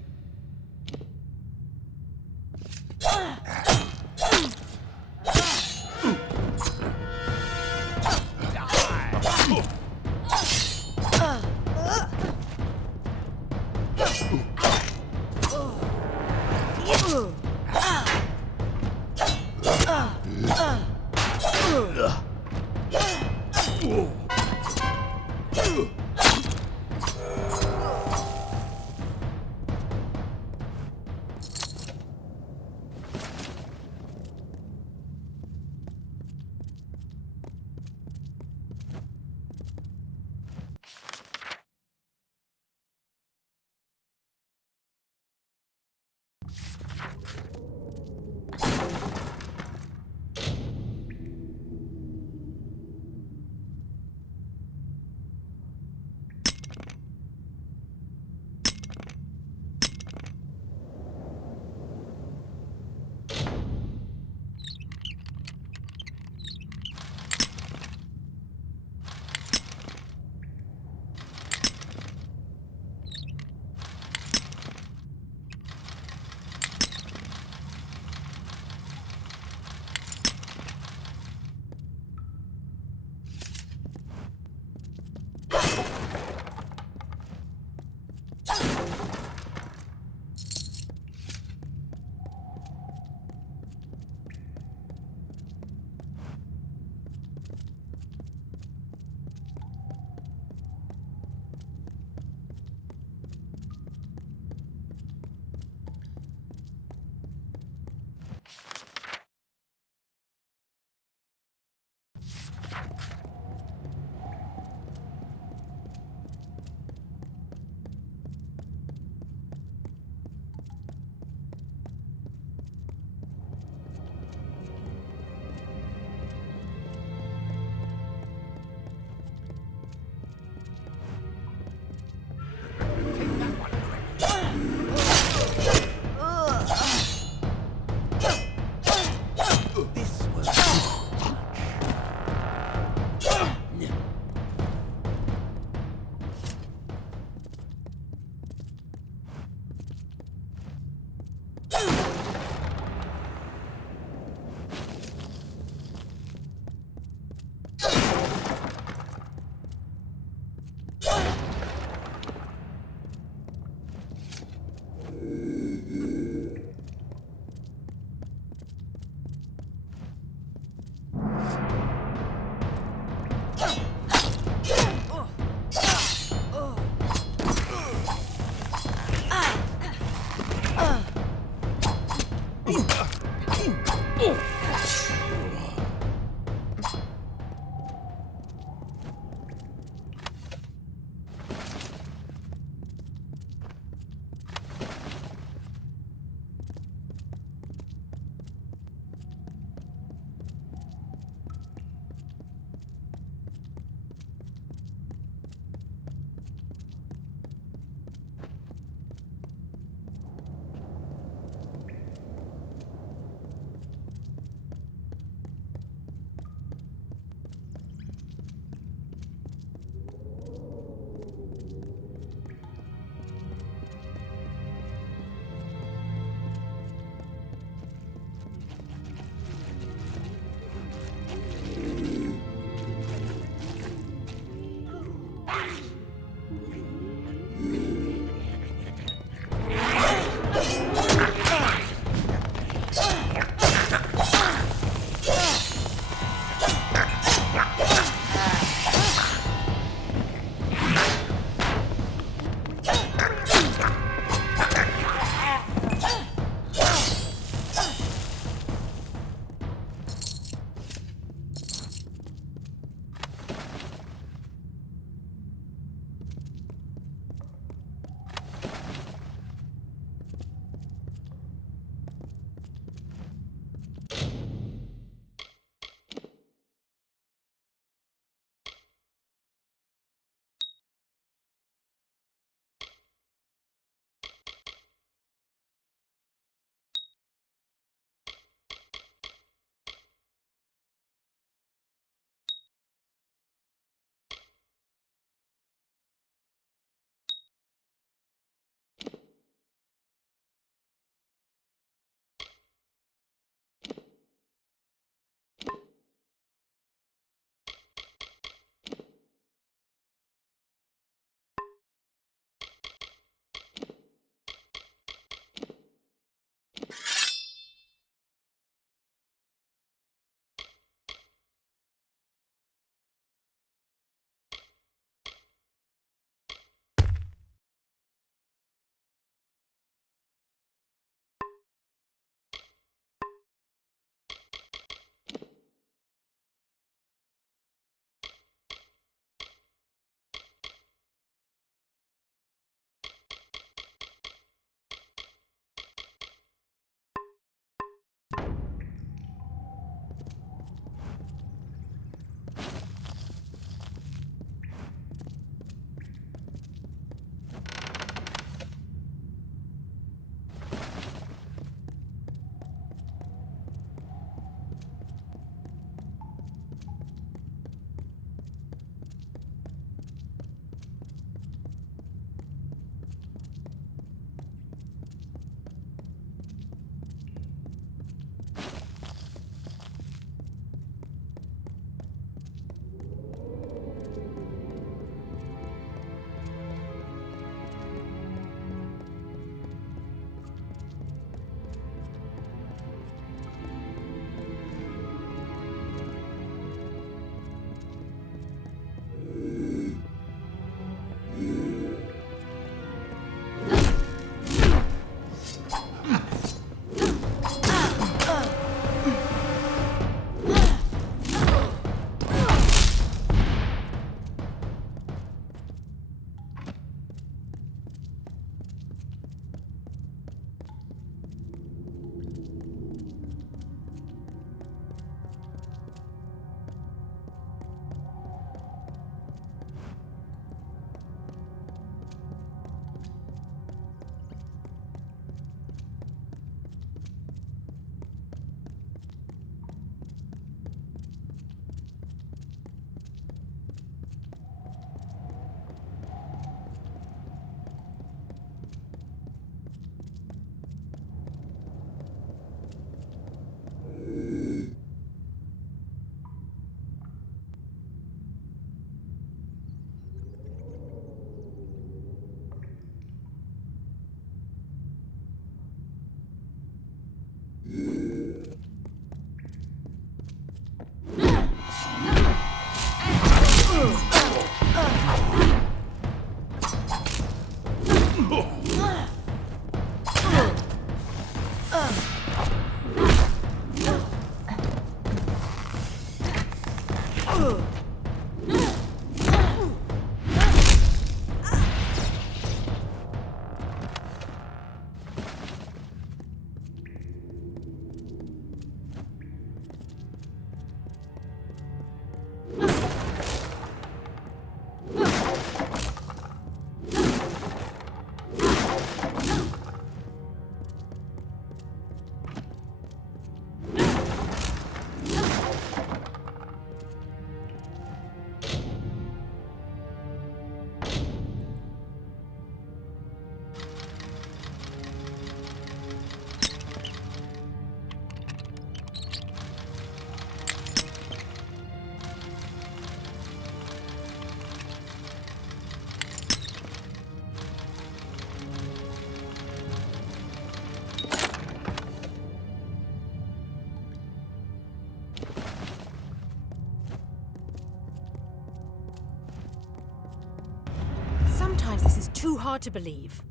Sometimes this is too hard to believe.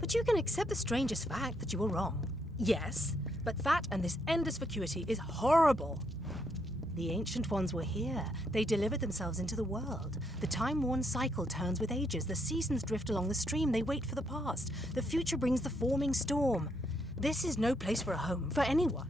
But you can accept the strangest fact that you were wrong. Yes, but that and this endless vacuity is horrible. The Ancient Ones were here. They delivered themselves into the world. The time-worn cycle turns with ages. The seasons drift along the stream. They wait for the past. The future brings the forming storm. This is no place for a home, for anyone.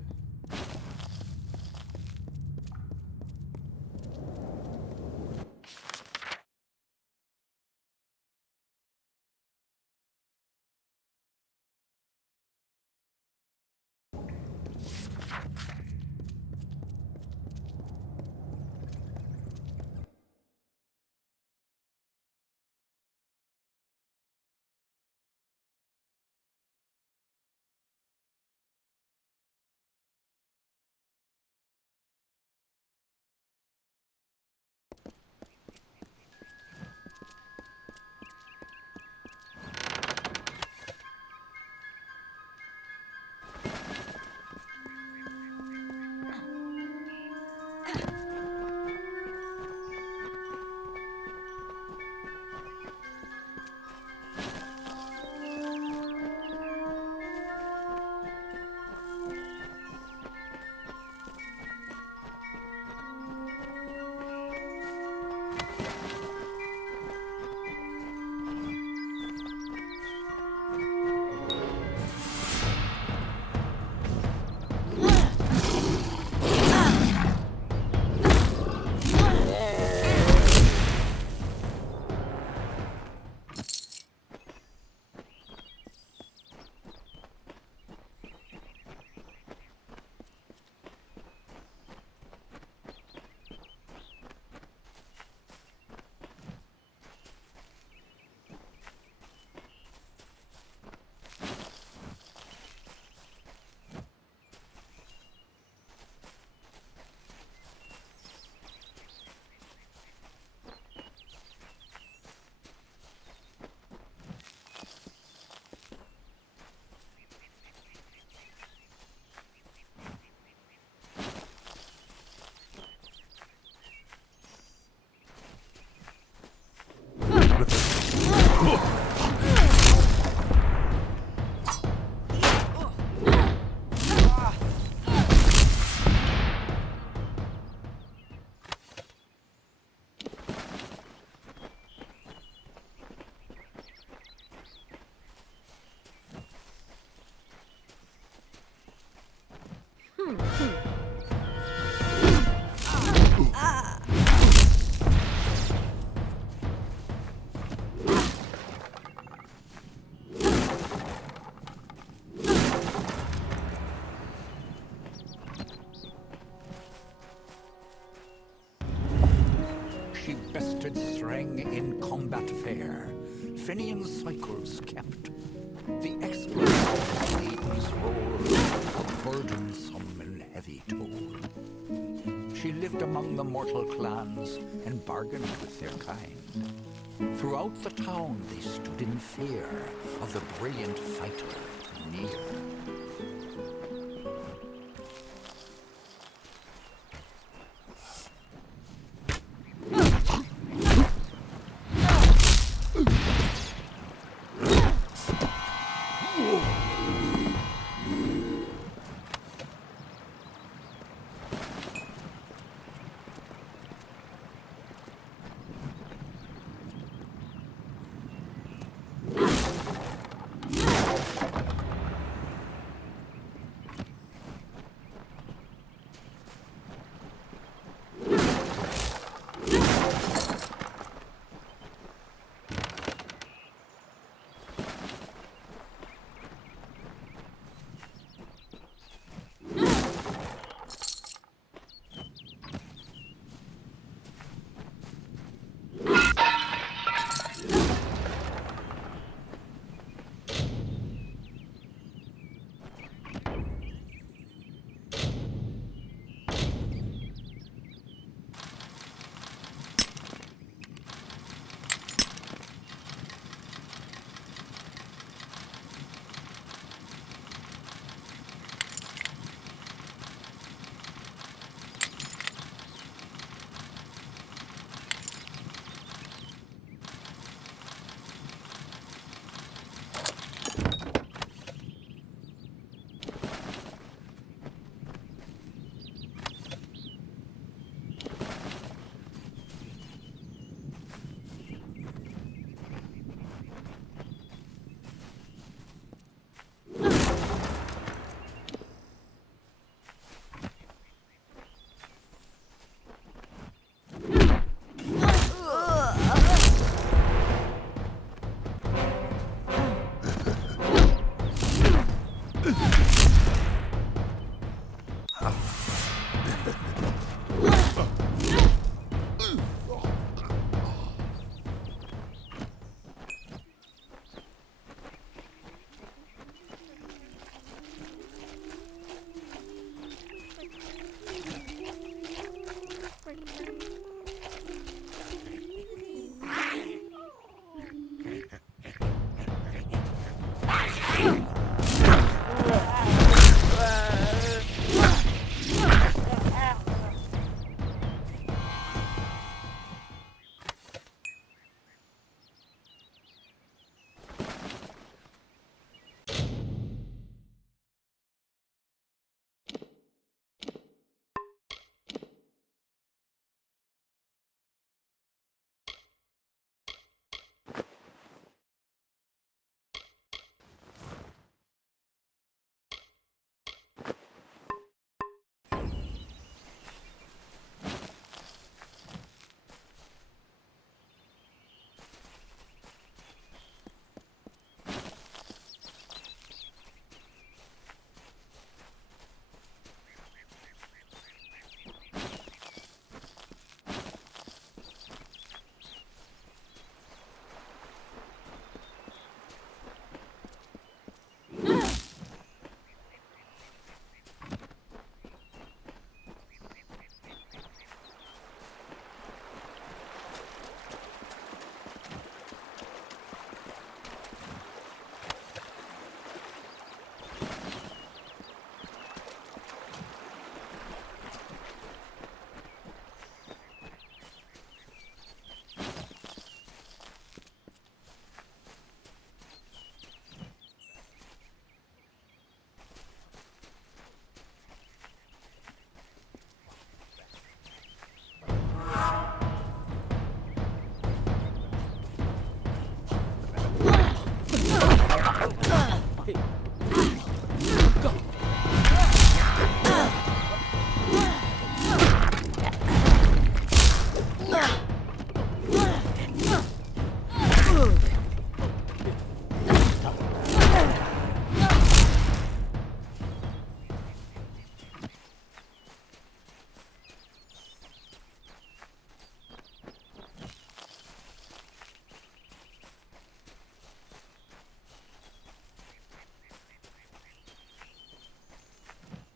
She bested Strang in combat fair. Fenian cycles kept. The exploits of Aiden's roll, a burdensome and heavy toll. She lived among the mortal clans and bargained with their kind. Throughout the town they stood in fear of the brilliant fighter near.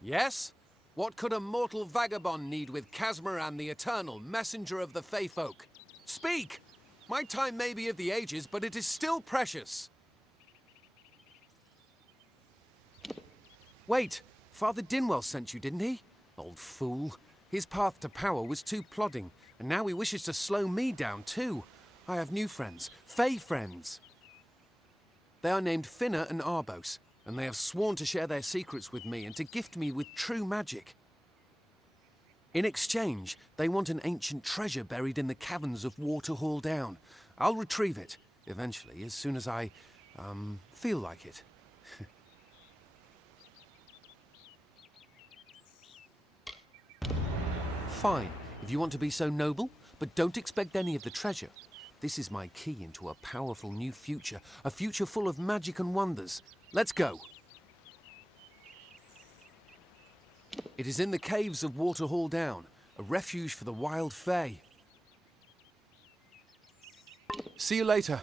Yes? What could a mortal vagabond need with Casmaran the Eternal, messenger of the Fey folk? Speak! My time may be of the ages, but it is still precious. Wait, Father Dinwell sent you, didn't he? Old fool. His path to power was too plodding, and now he wishes to slow me down too. I have new friends, Fey friends. They are named Finna and Arbos, and they have sworn to share their secrets with me and to gift me with true magic. In exchange, they want an ancient treasure buried in the caverns of Waterhall Down. I'll retrieve it, eventually, as soon as I, feel like it. Fine, if you want to be so noble, but don't expect any of the treasure. This is my key into a powerful new future, a future full of magic and wonders. Let's go. It is in the caves of Waterhall Down, a refuge for the wild Fey. See you later.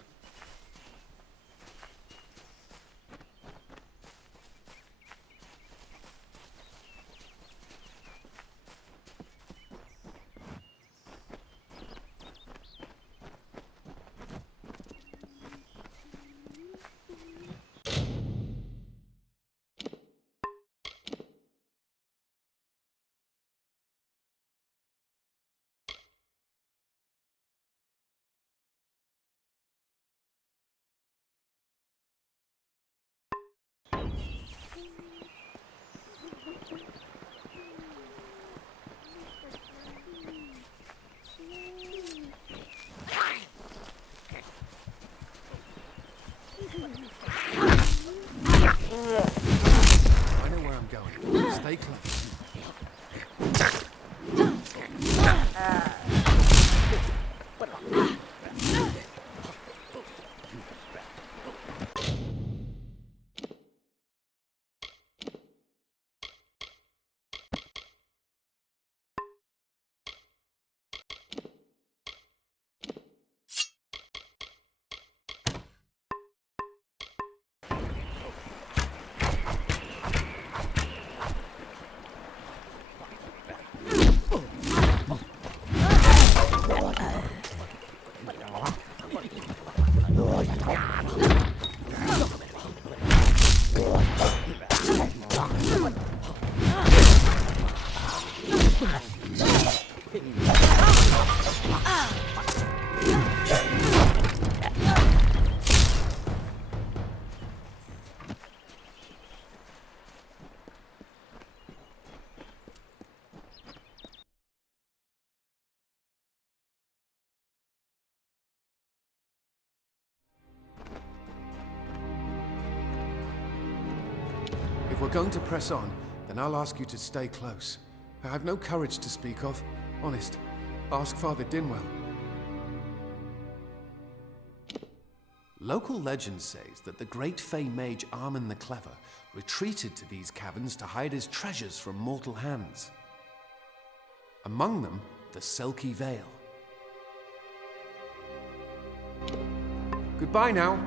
I know where I'm going. Stay close. If we're going to press on, then I'll ask you to stay close. I have no courage to speak of. Honest. Ask Father Dinwell. Local legend says that the great Fey mage Armin the Clever retreated to these caverns to hide his treasures from mortal hands. Among them, the Selkie Veil. Goodbye now.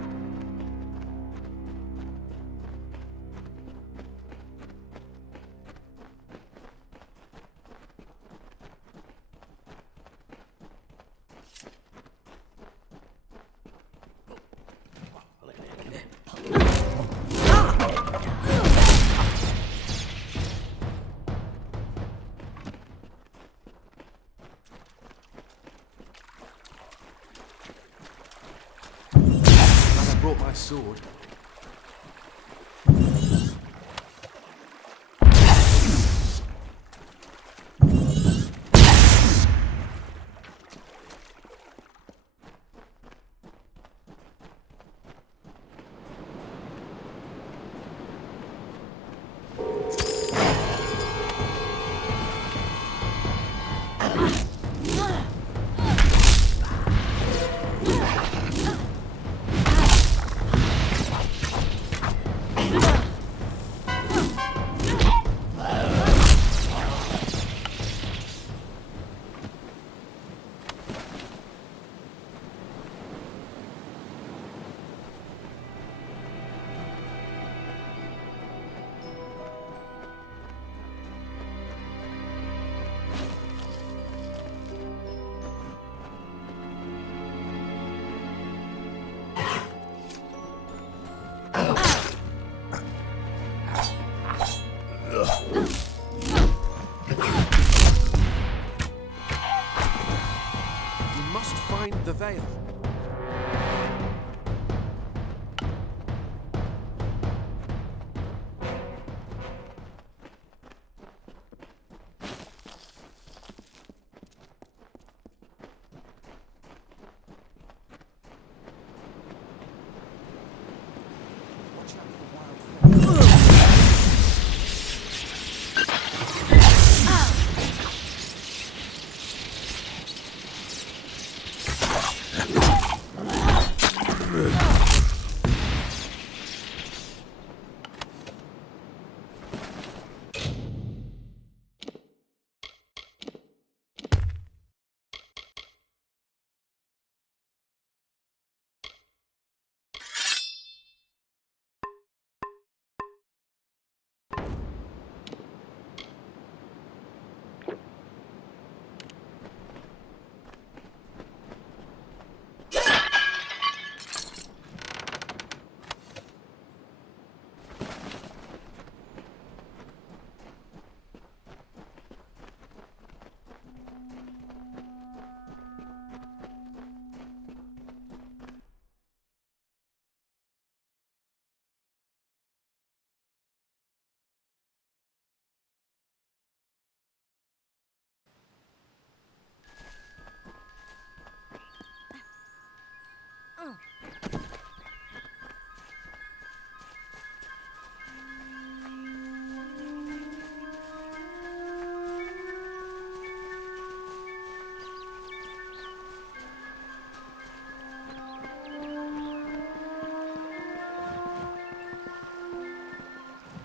Brought my sword. find the veil.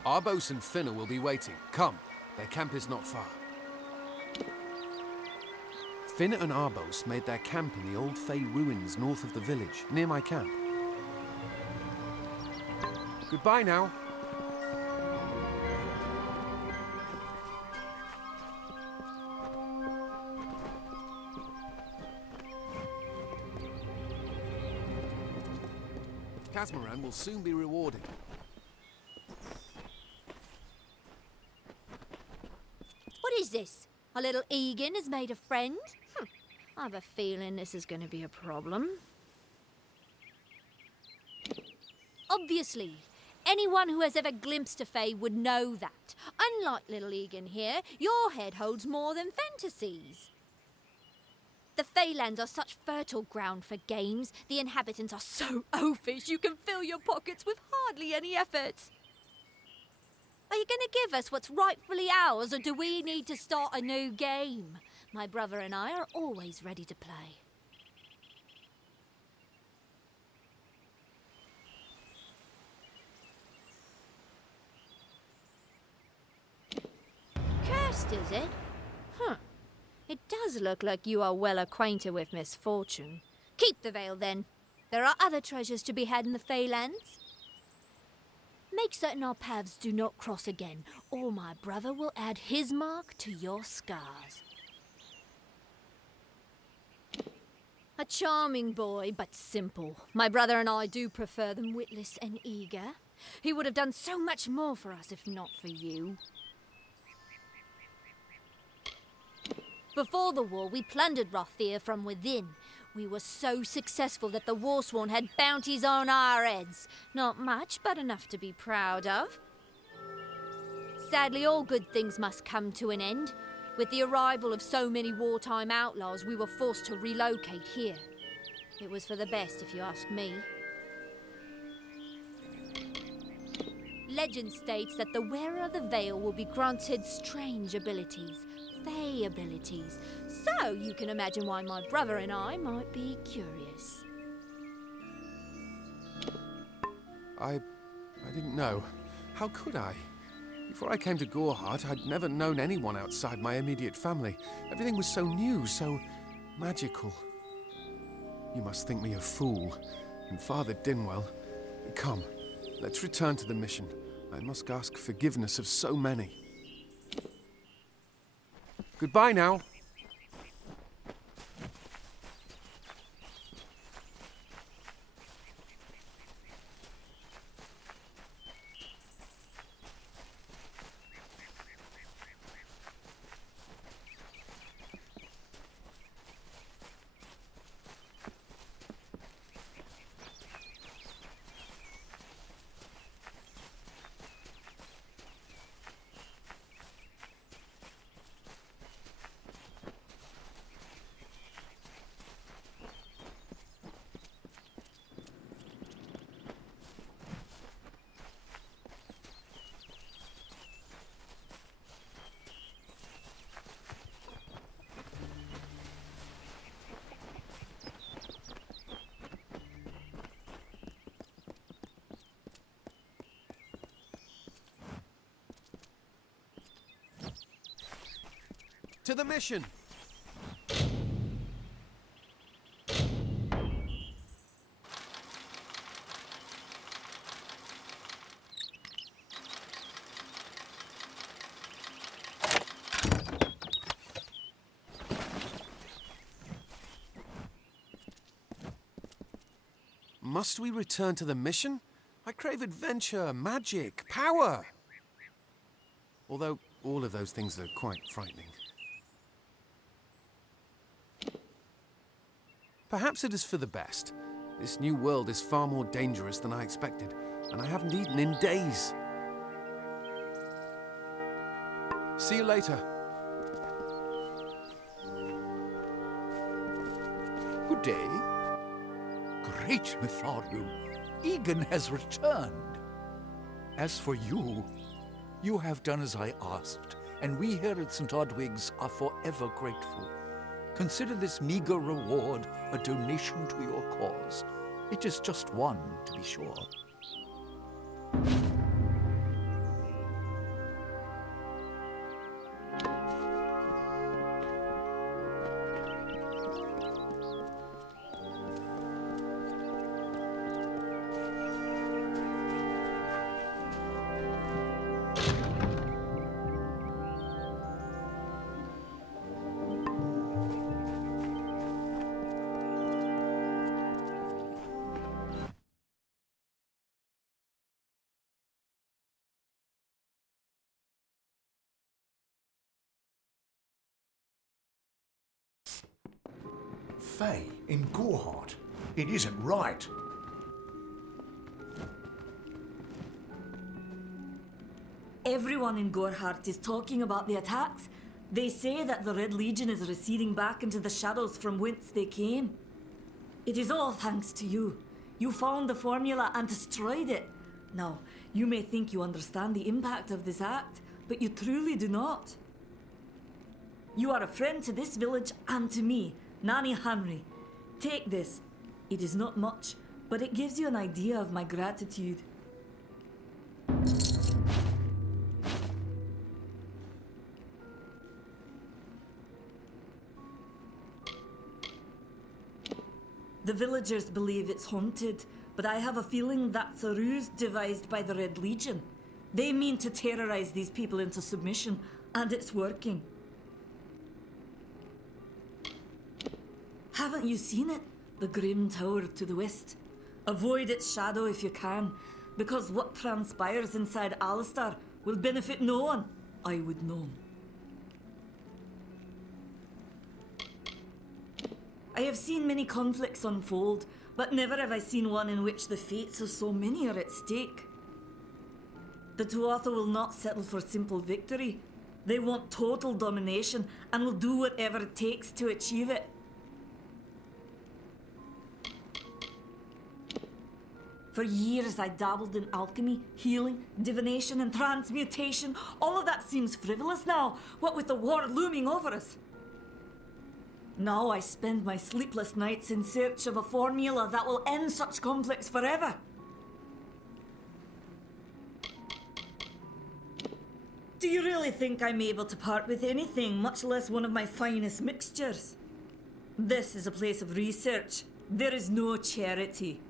Arbos and Finna will be waiting. Come, their camp is not far. Finna and Arbos made their camp in the old Fey ruins north of the village, near my camp. Goodbye now. Casmaran will soon be rewarded. What is this? A little Egan has made a friend? I have a feeling this is going to be a problem. Obviously, anyone who has ever glimpsed a Fae would know that. Unlike little Egan here, your head holds more than fantasies. The Feylands are such fertile ground for games. The inhabitants are so oafish you can fill your pockets with hardly any effort. Are you going to give us what's rightfully ours, or do we need to start a new game? My brother and I are always ready to play. Cursed, is it? It does look like you are well acquainted with misfortune. Keep the veil, then. There are other treasures to be had in the Feylands. Make certain our paths do not cross again, or my brother will add his mark to your scars. A charming boy, but simple. My brother and I do prefer them witless and eager. He would have done so much more for us if not for you. Before the war, we plundered Rothier from within. We were so successful that the Warsworn had bounties on our heads. Not much, but enough to be proud of. Sadly, all good things must come to an end. With the arrival of so many wartime outlaws, we were forced to relocate here. It was for the best, if you ask me. Legend states that the wearer of the veil will be granted strange abilities. Fey abilities. So you can imagine why my brother and I might be curious. I didn't know. How could I? Before I came to Gorehart, I'd never known anyone outside my immediate family. Everything was so new, so magical. You must think me a fool. And Father Dinwell, come, let's return to the mission. I must ask forgiveness of so many. Goodbye now. To the mission! Must we return to the mission? I crave adventure, magic, power. Although all of those things are quite frightening. Perhaps it is for the best. This new world is far more dangerous than I expected, and I haven't eaten in days. See you later. Good day. Great Mytharium, Egan has returned. As for you, you have done as I asked, and we here at St. Odwig's are forever grateful. Consider this meager reward a donation to your cause. It is just one, to be sure. Faye, in Goreheart. It isn't right. Everyone in Goreheart is talking about the attacks. They say that the Red Legion is receding back into the shadows from whence they came. It is all thanks to you. You found the formula and destroyed it. Now, you may think you understand the impact of this act, but you truly do not. You are a friend to this village and to me, Nanny Henry. Take this. It is not much, but it gives you an idea of my gratitude. The villagers believe it's haunted, but I have a feeling that's a ruse devised by the Red Legion. They mean to terrorize these people into submission, and it's working. Haven't you seen it? The grim tower to the west. Avoid its shadow if you can, because what transpires inside Alistair will benefit no one, I would know. I have seen many conflicts unfold, but never have I seen one in which the fates of so many are at stake. The Tuatha will not settle for simple victory. They want total domination and will do whatever it takes to achieve it. For years I dabbled in alchemy, healing, divination and transmutation. All of that seems frivolous now, what with the war looming over us. Now I spend my sleepless nights in search of a formula that will end such conflicts forever. Do you really think I'm able to part with anything, much less one of my finest mixtures? This is a place of research. There is no charity.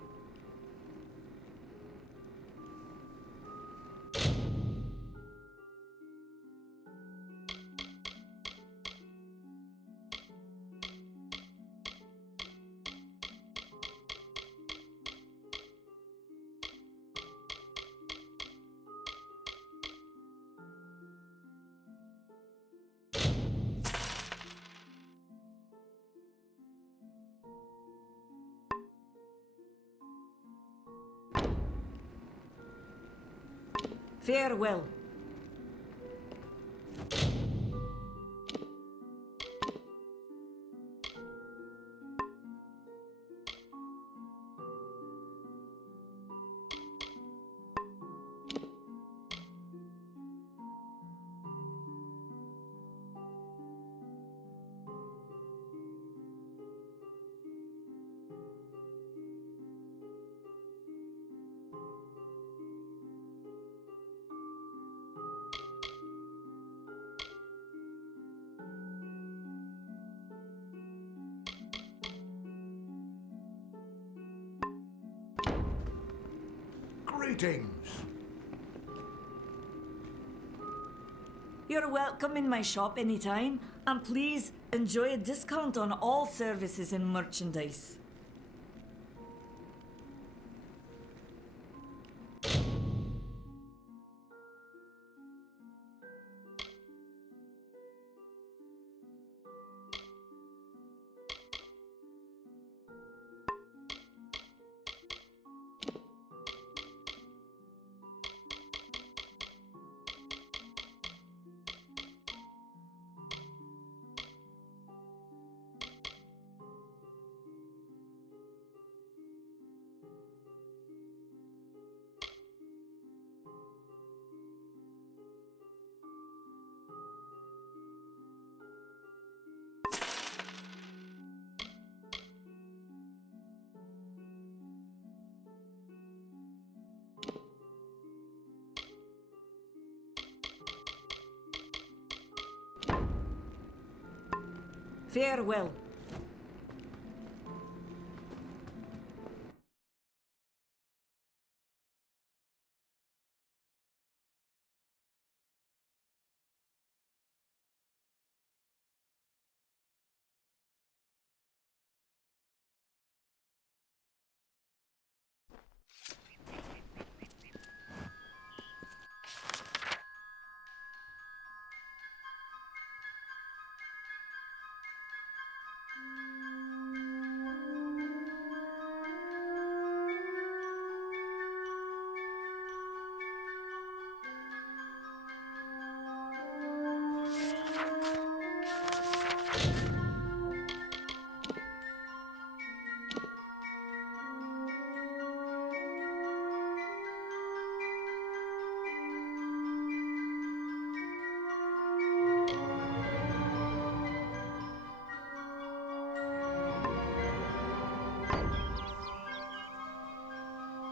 Farewell. Greetings. You're welcome in my shop anytime, and please enjoy a discount on all services and merchandise. Farewell.